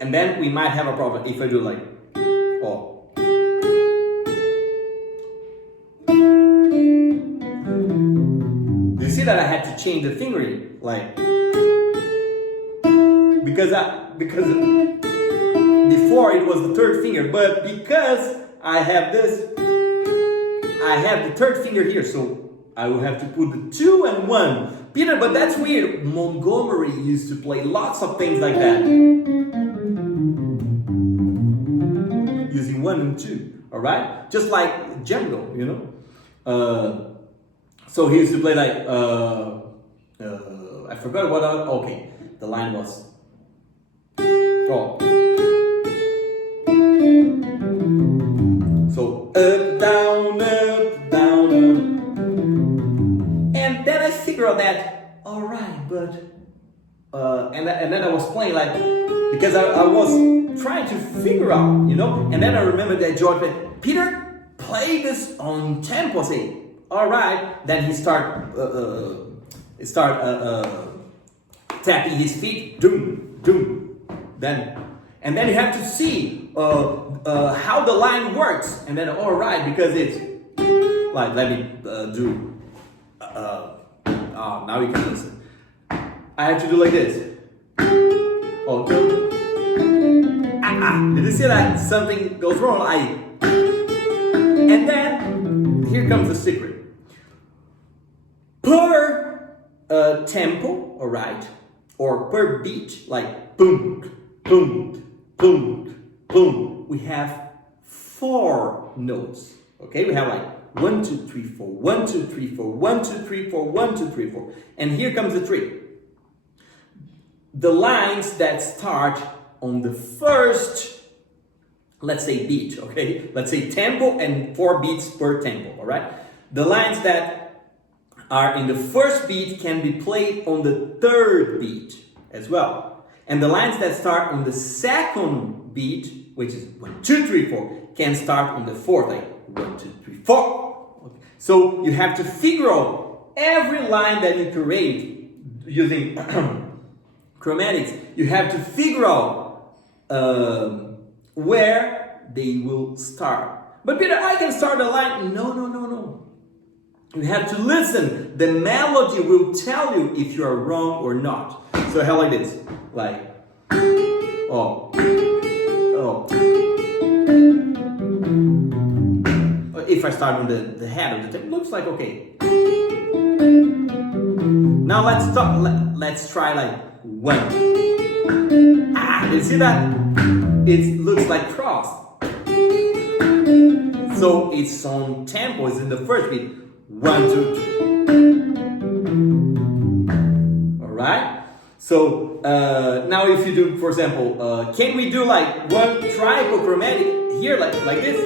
and then we might have a problem if I do like, that I had to change the fingering, like, because before it was the third finger, but because I have this, I have the third finger here, so I will have to put the 2 and 1. Peter, but that's weird. Montgomery used to play lots of things like that. Using 1 and 2, alright? Just like Django, you know? So he used to play like, I forgot what, okay, the line was, oh. So, up, down, up, down, up. And then I figured out that, alright, but, and then I was playing like, because I was trying to figure out, you know, and then I remembered that George said, Peter, play this on tempo. I say, alright. Then he start tapping his feet, doom, doom. And then you have to see how the line works, and then alright, because it's like, let me do. Now you can listen. I have to do like this. Oh, did you see that? Something goes wrong. And then here comes the secret. Per tempo, alright, or per beat, like boom, boom, boom, boom. We have 4 notes. Okay, we have like 1, 2, 3, 4, 1, 2, 3, 4, 1, 2, 3, 4, 1, 2, 3, 4. And here comes the trick. The lines that start on the first, let's say beat, okay? Let's say tempo and 4 beats per tempo, all right? The lines that are in the first beat can be played on the 3rd beat as well. And the lines that start on the 2nd beat, which is 1, 2, 3, 4, can start on the 4th, like 1, 2, 3, 4. Okay. So you have to figure out every line that you create using chromatics. You have to figure out where they will start. But Peter, I can start a line. No. You have to listen. The melody will tell you if you are wrong or not. So I have like this, like oh. If I start on the head of the tape, looks like okay. Now let's stop. Let's try like 1. You see that? It looks like cross. So it's on tempo. It's in the first beat. 1, 2, 3. All right. So now, if you do, for example, can we do like 1 trichochromatic here, like this?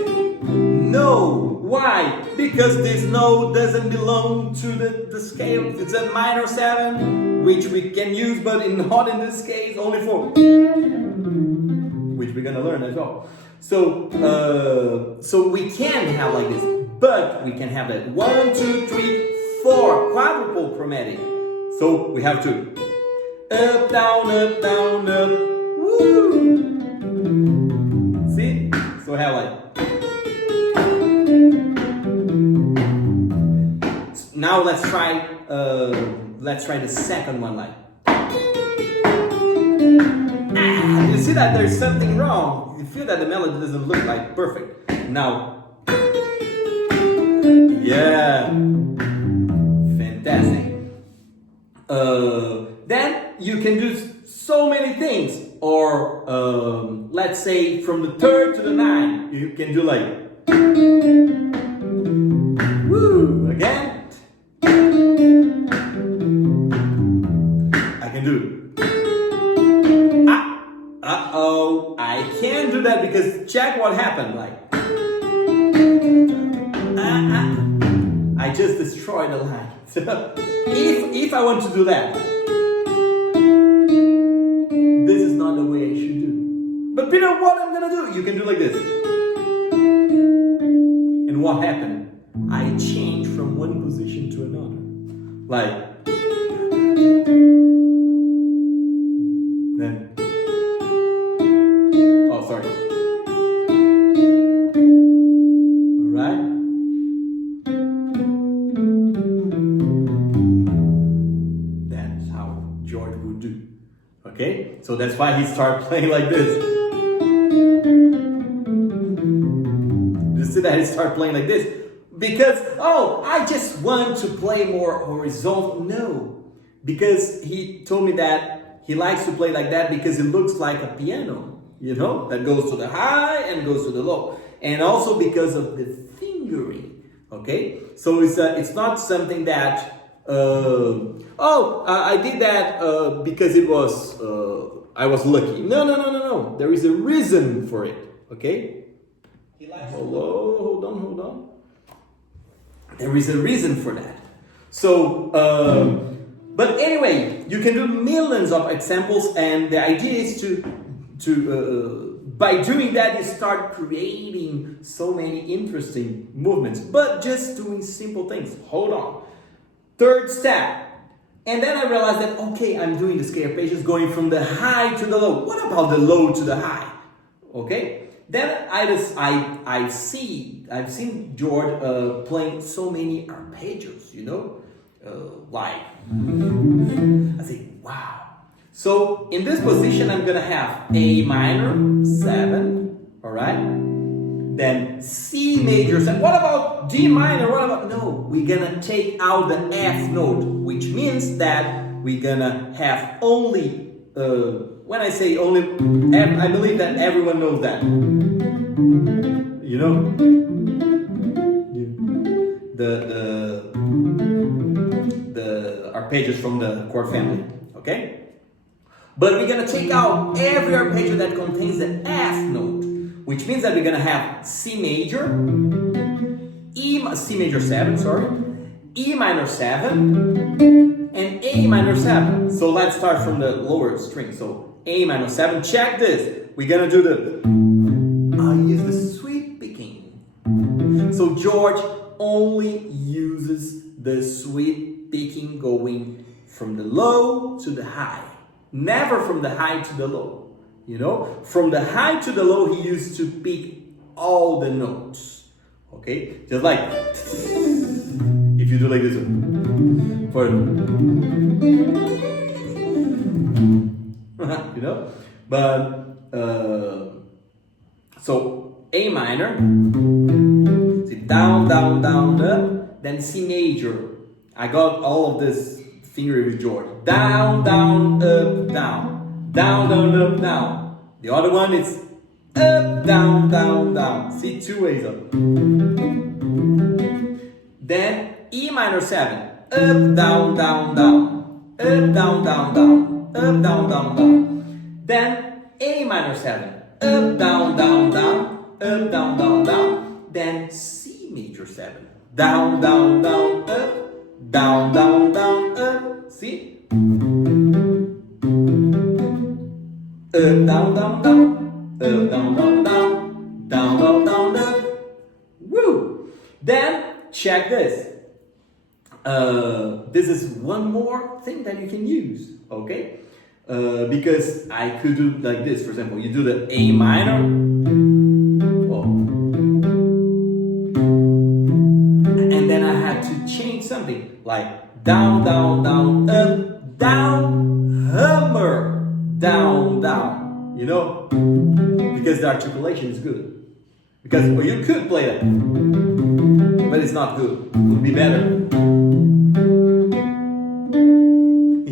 No. Why? Because this note doesn't belong to the scale. It's a minor 7, which we can use, but not in this case, only 4, which we're gonna learn as well. So we can have like this, but we can have that 1, 2, 3, 4 quadruple chromatic. So we have to up, down, up, down, up. Woo! See? So we have like. Now let's try the second one, like. You see that there's something wrong. You feel that the melody doesn't look like perfect. Now, yeah, fantastic. Then you can do so many things. Or let's say from the 3rd to the 9, you can do like. Woo! Again. I can do. I can't do that because check what happened. Like, I just destroyed the line. So if I want to do that, this is not the way I should do. But Peter, what I'm gonna do? You can do like this. And what happened? I changed from one position to another. Like, then. Oh, sorry. Alright. That's how George would do. Okay? So that's why he started playing like this. that he started playing like this? Because, oh, I just want to play more horizontal. No, because he told me that he likes to play like that because it looks like a piano, you know, that goes to the high and goes to the low. And also because of the fingering, okay? So it's not something that, I did that because it was, I was lucky. No. There is a reason for it, okay? Hello, hold on. There is a reason for that. So, but anyway, you can do millions of examples, and the idea is to by doing that, you start creating so many interesting movements, but just doing simple things. Hold on. Third step. And then I realized that, okay, I'm doing the scale arpeggios going from the high to the low. What about the low to the high? Okay? Then I've seen George playing so many arpeggios, you know? I say, wow. So in this position, I'm gonna have A minor, 7, all right? Then C major 7. What about D minor? No, we're gonna take out the F note, which means that we're gonna have only, when I say only, I believe that everyone knows that. You know? The arpeggios from the chord family, okay? But we're gonna take out every arpeggio that contains the F note, which means that we're gonna have C major, C major 7, sorry, E minor 7, and A minor 7. So let's start from the lower string. So A minor 7, check this. We're gonna do I'll use the sweep picking. So George only uses the sweep picking going from the low to the high. Never from the high to the low. You know, from the high to the low, he used to pick all the notes. Okay, just like if you do like this one, for you know, but so A minor, see, down, down, down, up, then C major. I got all of this finger with George. Down, down, up, down, down, down, up, down. The other one is up, down, down, down. See, 2 ways up. Then E minor 7. Up, down, down, down. Up, down, down, down. Up, down, down, down. Then A minor 7. Up, down, down, down. Up, down, down, down. Then C major 7. Down, down, down, up. Down, down, down, up. See? Up, down, down, down. Up, down, down, down. Down, down, down, up. Woo! Then, check this. This is one more thing that you can use, okay? Because I could do like this, for example. You do the A minor. Oh. And then I had to change something. Like down, down, down, up, down, hammer, down, down. You know? Because the articulation is good. Because, well, you could play that, but it's not good. It would be better.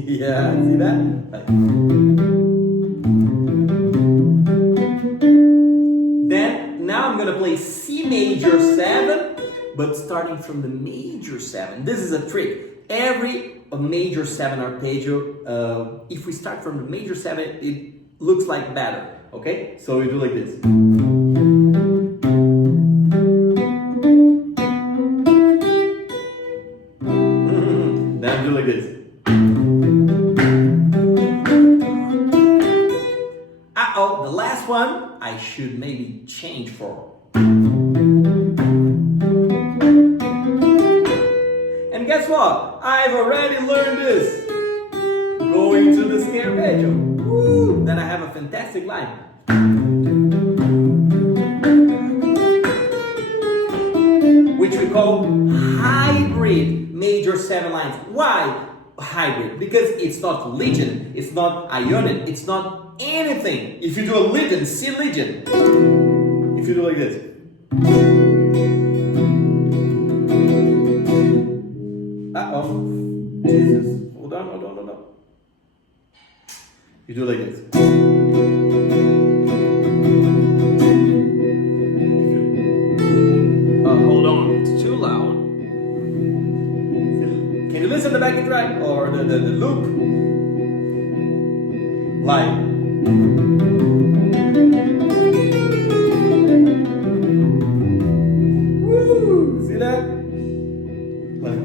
Yeah, see that? Like. Then, now I'm gonna play C major 7, but starting from the major 7. This is a trick. Every major 7 arpeggio, if we start from the major 7, it looks like better. Okay? So we do like this. Then do like this. Uh-oh, the last one I should maybe change for. And guess what? I've already learned this. Going to the scale arpeggio. Woo! Then I have a fantastic line. Which we call hybrid major 7 lines. Why hybrid? Because it's not legend, it's not ionic, it's not anything. If you do a legend, C legend. If you do like this. You do like this. Hold on, it's too loud. Can you listen to the backing track or the loop? Like. Woo! See that? Like.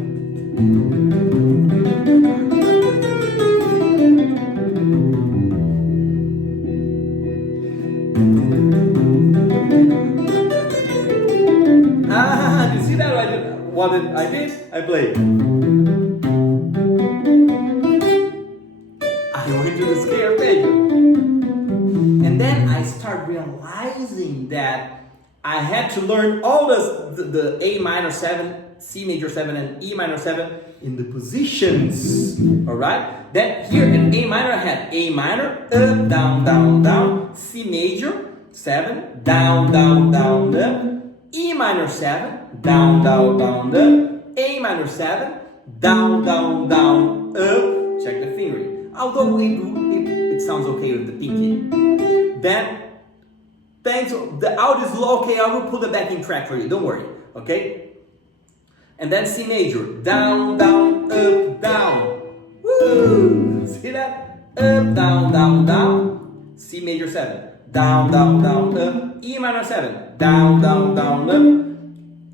You see that? What I did? I played. I went to the scale page. And then I start realizing that I had to learn all the A minor 7, C major 7, and E minor 7 in the positions. Alright? Then here in A minor I had A minor, up, down, down, down, C major 7, down, down, down, up, E minor 7, down, down, down, up, A minor 7, down, down, down, up. Check the fingering. Although it sounds okay with the pinky. Then, thanks, the audio is low, okay, I will put the backing track for you, don't worry, okay? And then C major, down, down, up, down. Woo! See that? Up, down, down, down. C major 7, down, down, down, up. E minor 7, down, down, down, up.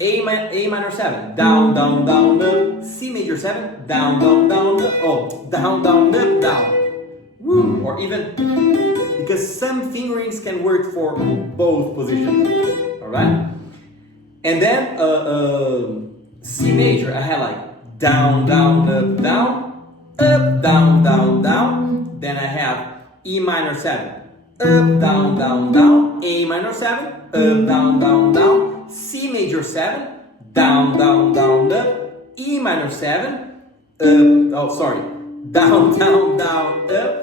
A minor 7, down, down, down, up. C major 7, down, down, down, up. Oh, down, down, up, down. Woo! Or even, because some fingerings can work for both positions. Alright? And then C major, I had like down, down, up, down, up, down, down, down. Then I have E minor 7, up, down, down, down. A minor 7, up, down, down, down. C major 7, down, down, down, up. E minor 7, down, down, down, up.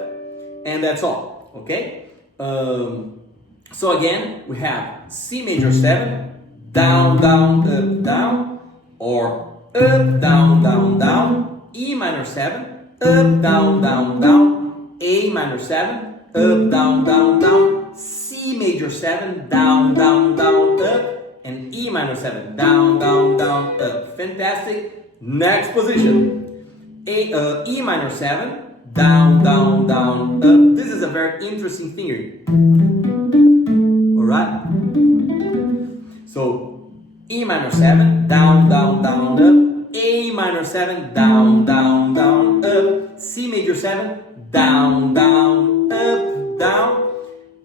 And that's all, okay? So again, we have C major 7, down, down, up, down, or up, down, down, down, E minor 7, up, down, down, down, A minor 7, up, down, down, down, C major 7, down, down, down, up, and E minor 7, down, down, down, up. Fantastic. Next position. E minor 7, down, down, down, up. This is a very interesting finger. Alright? So, E minor 7, down, down, down, up. A minor 7, down, down, down, up. C major 7, down, down, up, down.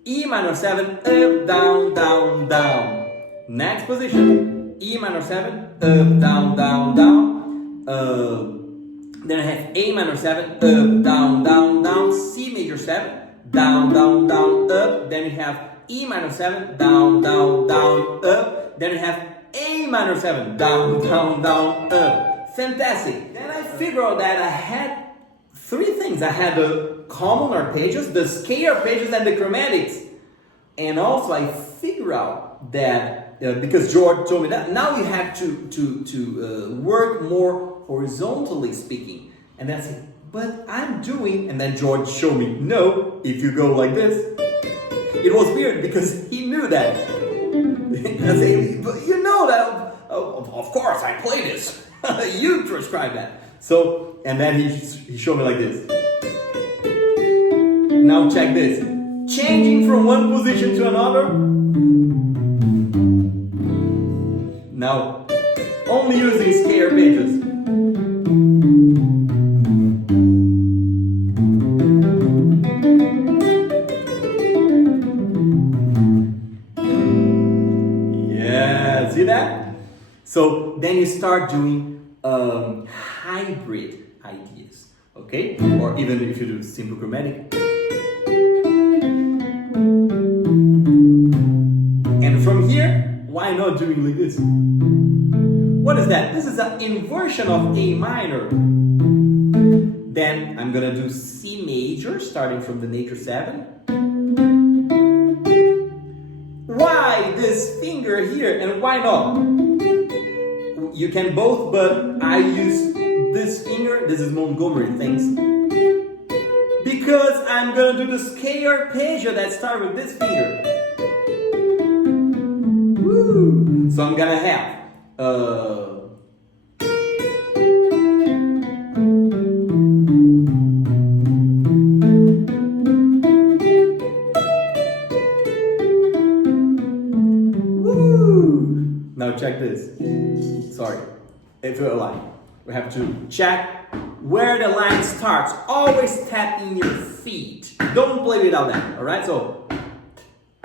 E minor 7, up, down, down, down. Next position, E minor 7, up, down, down, down. Then I have A minor 7, up, down, down, down. C major 7, down, down, down, up. Then we have E minor 7, down, down, down, up. Then we have A minor 7, down, down, down, up. Fantastic. Then I figured out that I had three things. I had the common arpeggios, the scale arpeggios, and the chromatics. And also I figured out that because George told me that now you have to work more horizontally speaking. And then I said, but I'm doing, and then George showed me, no, if you go like this. It was weird because he knew that. I said, but you know that, of course I play this. You prescribe that. So, and then he showed me like this. Now check this. Changing from one position to another. Now, only using scale arpeggios. Yeah, see that? So then you start doing hybrid ideas, okay? Or even if you do simple chromatic. And from here, why not doing like this? What is that? This is an inversion of A minor. Then I'm gonna do C major, starting from the major 7. Why this finger here and why not? You can both, but I use this finger. This is Montgomery things. because I'm gonna do the scale arpeggio that starts with this finger. Woo! So I'm gonna have woo! Now check this. Sorry, if you're alive. We have to check where the line starts. Always tap in your feet. Don't play without that, alright? So,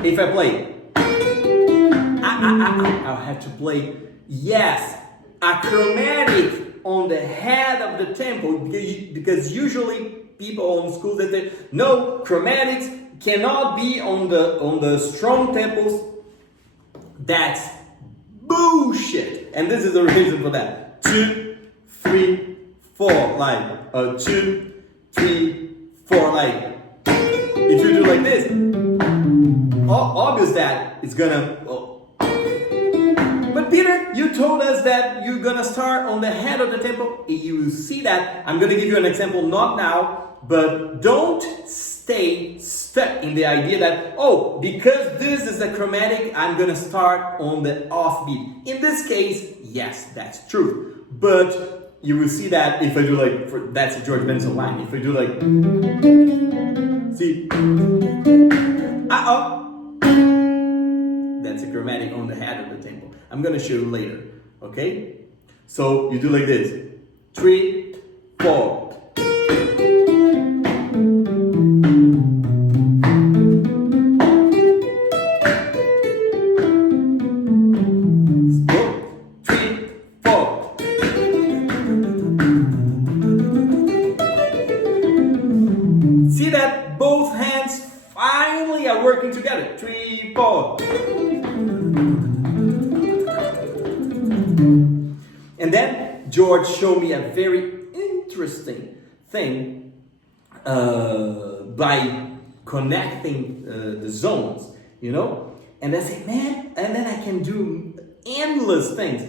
if I play, I'll have to play, yes, a chromatic on the head of the tempo, because usually people on schools that say, no, chromatics cannot be on the strong tempos. That's bullshit. And this is the reason for that. 2, 3, 4, like 2, 3, 4, like. If you do like this, obvious that it's gonna. But Peter, you told us that you're gonna start on the head of the tempo. You see that? I'm gonna give you an example, not now, but don't stay stuck in the idea that, oh, because this is a chromatic, I'm gonna start on the offbeat. In this case, yes, that's true. But you will see that if I do like, that's a George Benson line. If I do like, see, that's a chromatic on the head of the tempo. I'm gonna show you later, okay? So you do like this, 3, 4. See that both hands finally are working together. 3, 4. And then George showed me a very interesting thing by connecting the zones, you know? And I said, man, and then I can do endless things.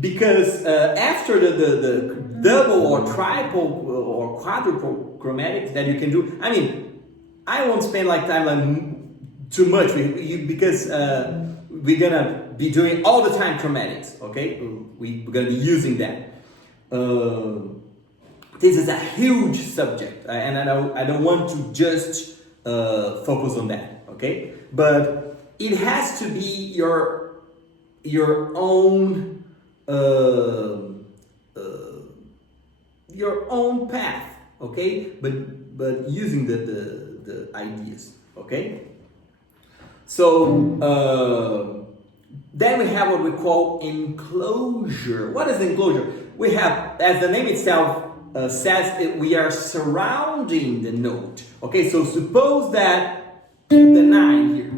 Because after the double or triple or quadruple chromatics that you can do, I mean, I won't spend like time like too much because we're gonna be doing all the time chromatics, okay? We're gonna be using that. This is a huge subject, and I don't want to just focus on that, okay? But it has to be your own path, okay? But using the ideas, okay? So then we have what we call enclosure. What is enclosure? We have, as the name itself says, we are surrounding the note. Okay, so suppose that the 9 here,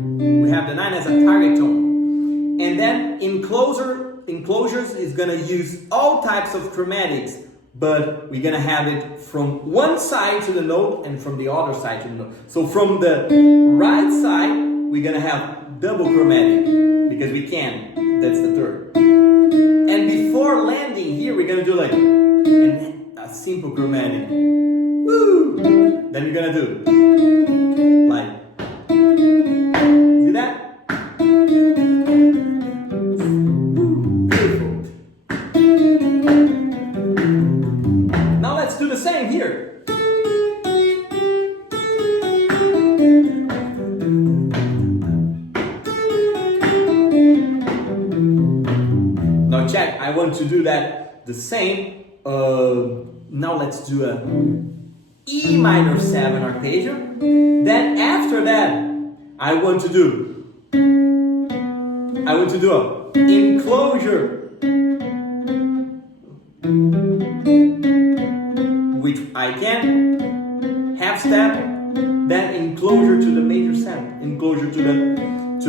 we have the 9 as a target tone, and then enclosures is gonna use all types of chromatics, but we're gonna have it from one side to the note and from the other side to the note. So from the right side, we're gonna have double chromatic because we can. That's the third. And before landing here, we're gonna do like a simple chromatic. Woo! Then we're gonna do like. See that? Now let's do the same here. Now check, I want to do that the same. Now let's do a E minor 7 arpeggio. Then after that, I want to do a enclosure, which I can half step, then enclosure to the major 7, enclosure to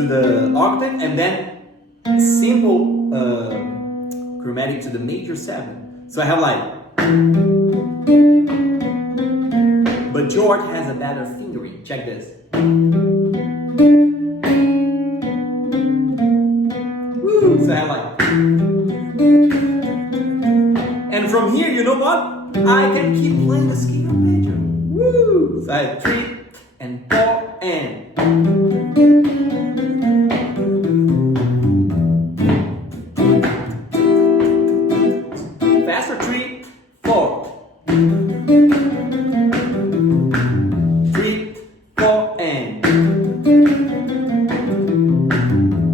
the octave, and then simple chromatic to the major 7. So I have like, but George has a better fingering. Check this. Woo! So I have like, and from here, you know what? I can keep playing the scale arpeggio. Woo! Woo! Side 3 and 4 and. Faster 3, 4. 3, 4 and.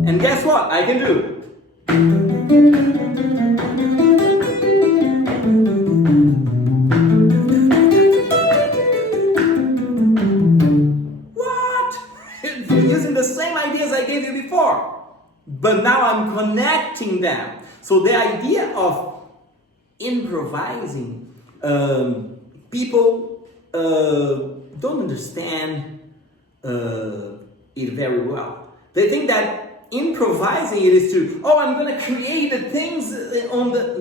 And guess what? I can do. Using the same ideas I gave you before, but now I'm connecting them. So the idea of improvising, people don't understand it very well. They think that improvising it is to, oh, I'm going to create the things on the...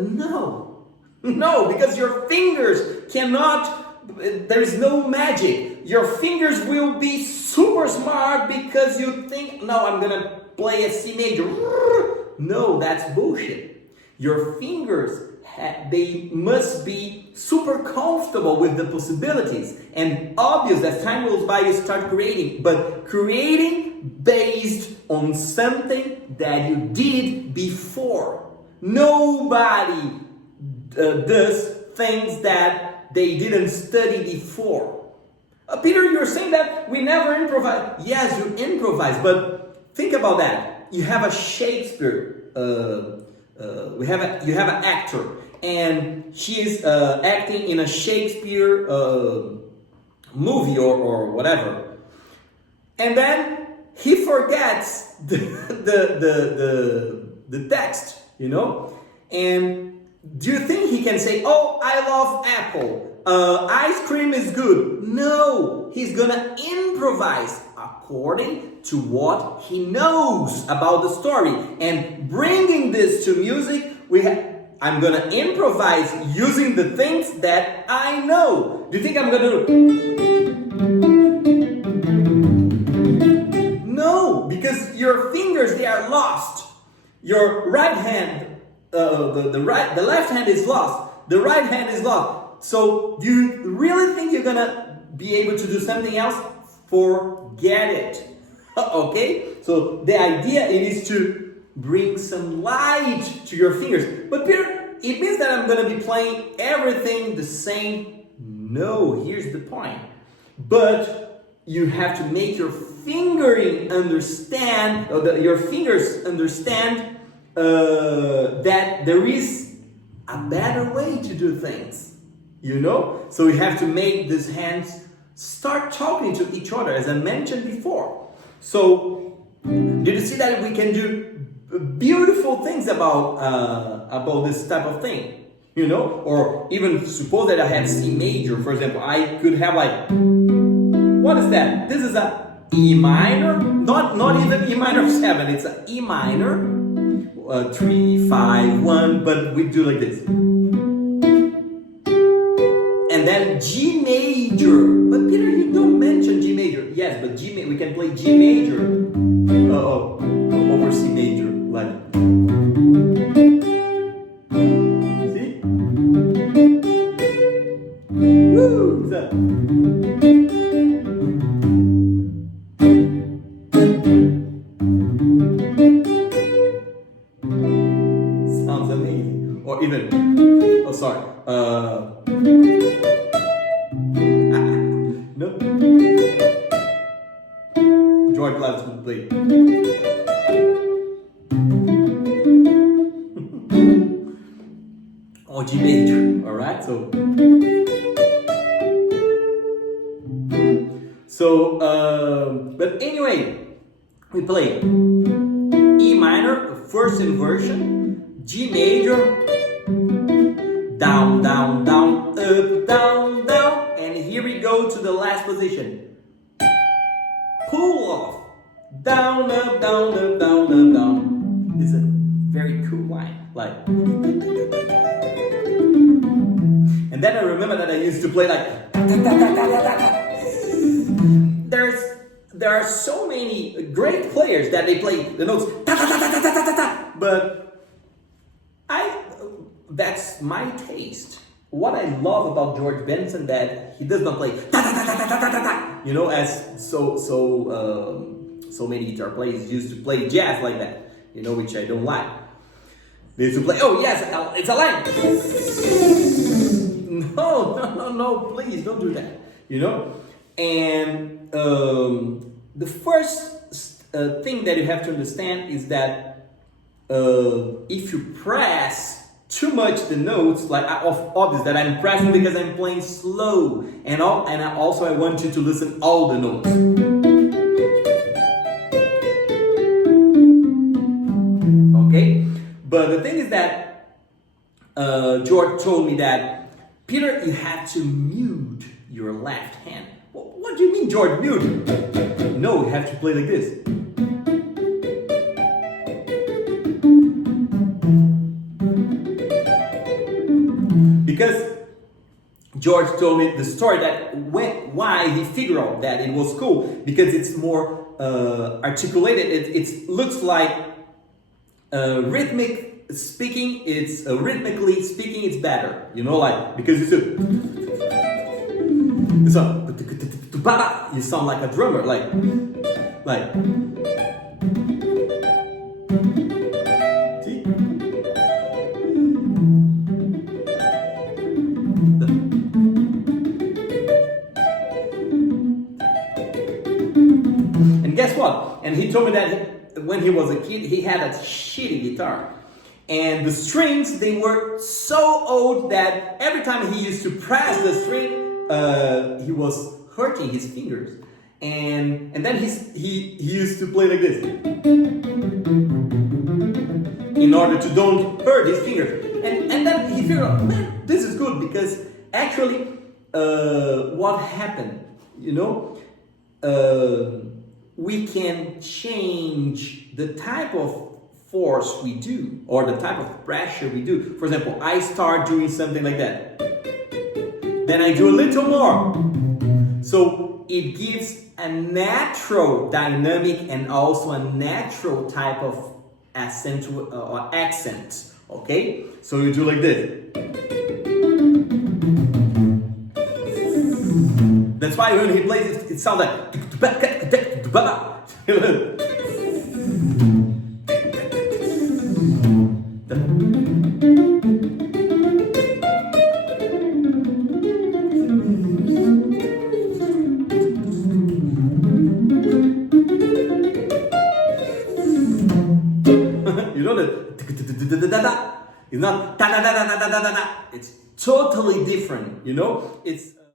No, because your fingers cannot... There is no magic. Your fingers will be super smart because you think, no, I'm gonna play a C major. No, that's bullshit. Your fingers, they must be super comfortable with the possibilities. And obvious, as time goes by, you start creating. But creating based on something that you did before. Nobody does things that they didn't study before. Peter, you're saying that we never improvise. Yes, you improvise, but think about that. You have a Shakespeare. You have an actor, and she is acting in a Shakespeare movie or whatever, and then he forgets the text, you know, and. Do you think he can say, oh, I love apple, ice cream is good? No, he's gonna improvise according to what he knows about the story. And bringing this to music, I'm gonna improvise using the things that I know. Do you think I'm gonna do? No, because your fingers, they are lost. Your right hand, the left hand is lost. The right hand is lost. So do you really think you're gonna be able to do something else? Forget it. Okay? So the idea is to bring some light to your fingers. But Peter, it means that I'm gonna be playing everything the same. No, here's the point. But you have to make your fingering understand, your fingers understand that there is a better way to do things, you know? So we have to make these hands start talking to each other, as I mentioned before. So, did you see that we can do beautiful things about this type of thing, you know? Or even suppose that I have C major, for example, I could have like, what is that? This is a E minor, not even E minor 7, it's a E minor. 3, 5, 1, but we do like this. And then G major. But Peter, you don't mention G major. Yes, but we can play G major. Over C major. Like. See? Woo! What's that? Sounds amazing. Or even, oh sorry, no. George Benson Method. Or G major, alright? So, but anyway, we play E minor, the first inversion, G major, down, down, down, up, down, down, and here we go to the last position. Pull off, down, up, down, up, down, up, down. This is a very cool line, like. And then I remember that I used to play like. There are so many great players that they play the notes, but that's my taste. what I love about George Benson that he does not play da da da da da da da da, you know, as so many guitar players used to play jazz like that, you know, which I don't like. They used to play, oh yes, it's a line. No, please don't do that, you know. And the first thing that you have to understand is that if you press too much the notes, like obvious that I'm pressing because I'm playing slow, and I want you to listen all the notes. Okay, but the thing is that George told me that, Peter, you have to mute your left hand. What do you mean, George, mute? No, you have to play like this. Because George told me the story that why he figured out that it was cool, because it's more articulated. It looks like rhythmically speaking, it's better. You know, like, because you sound like a drummer, like. See? And guess what? And he told me that when he was a kid, he had a shitty guitar. And the strings, they were so old that every time he used to press the string, he was hurting his fingers. And then he used to play like this, in order to don't hurt his fingers. And then he figured out, man, this is good, because actually what happened, you know, we can change the type of force we do, or the type of pressure we do. For example, I start doing something like that, then I do a little more, so it gives a natural dynamic and also a natural type of accent or accent. Okay, so you do like this. That's why when he plays it sounds like. You know that it's not da da da da da da da da. It's totally different. You know, it's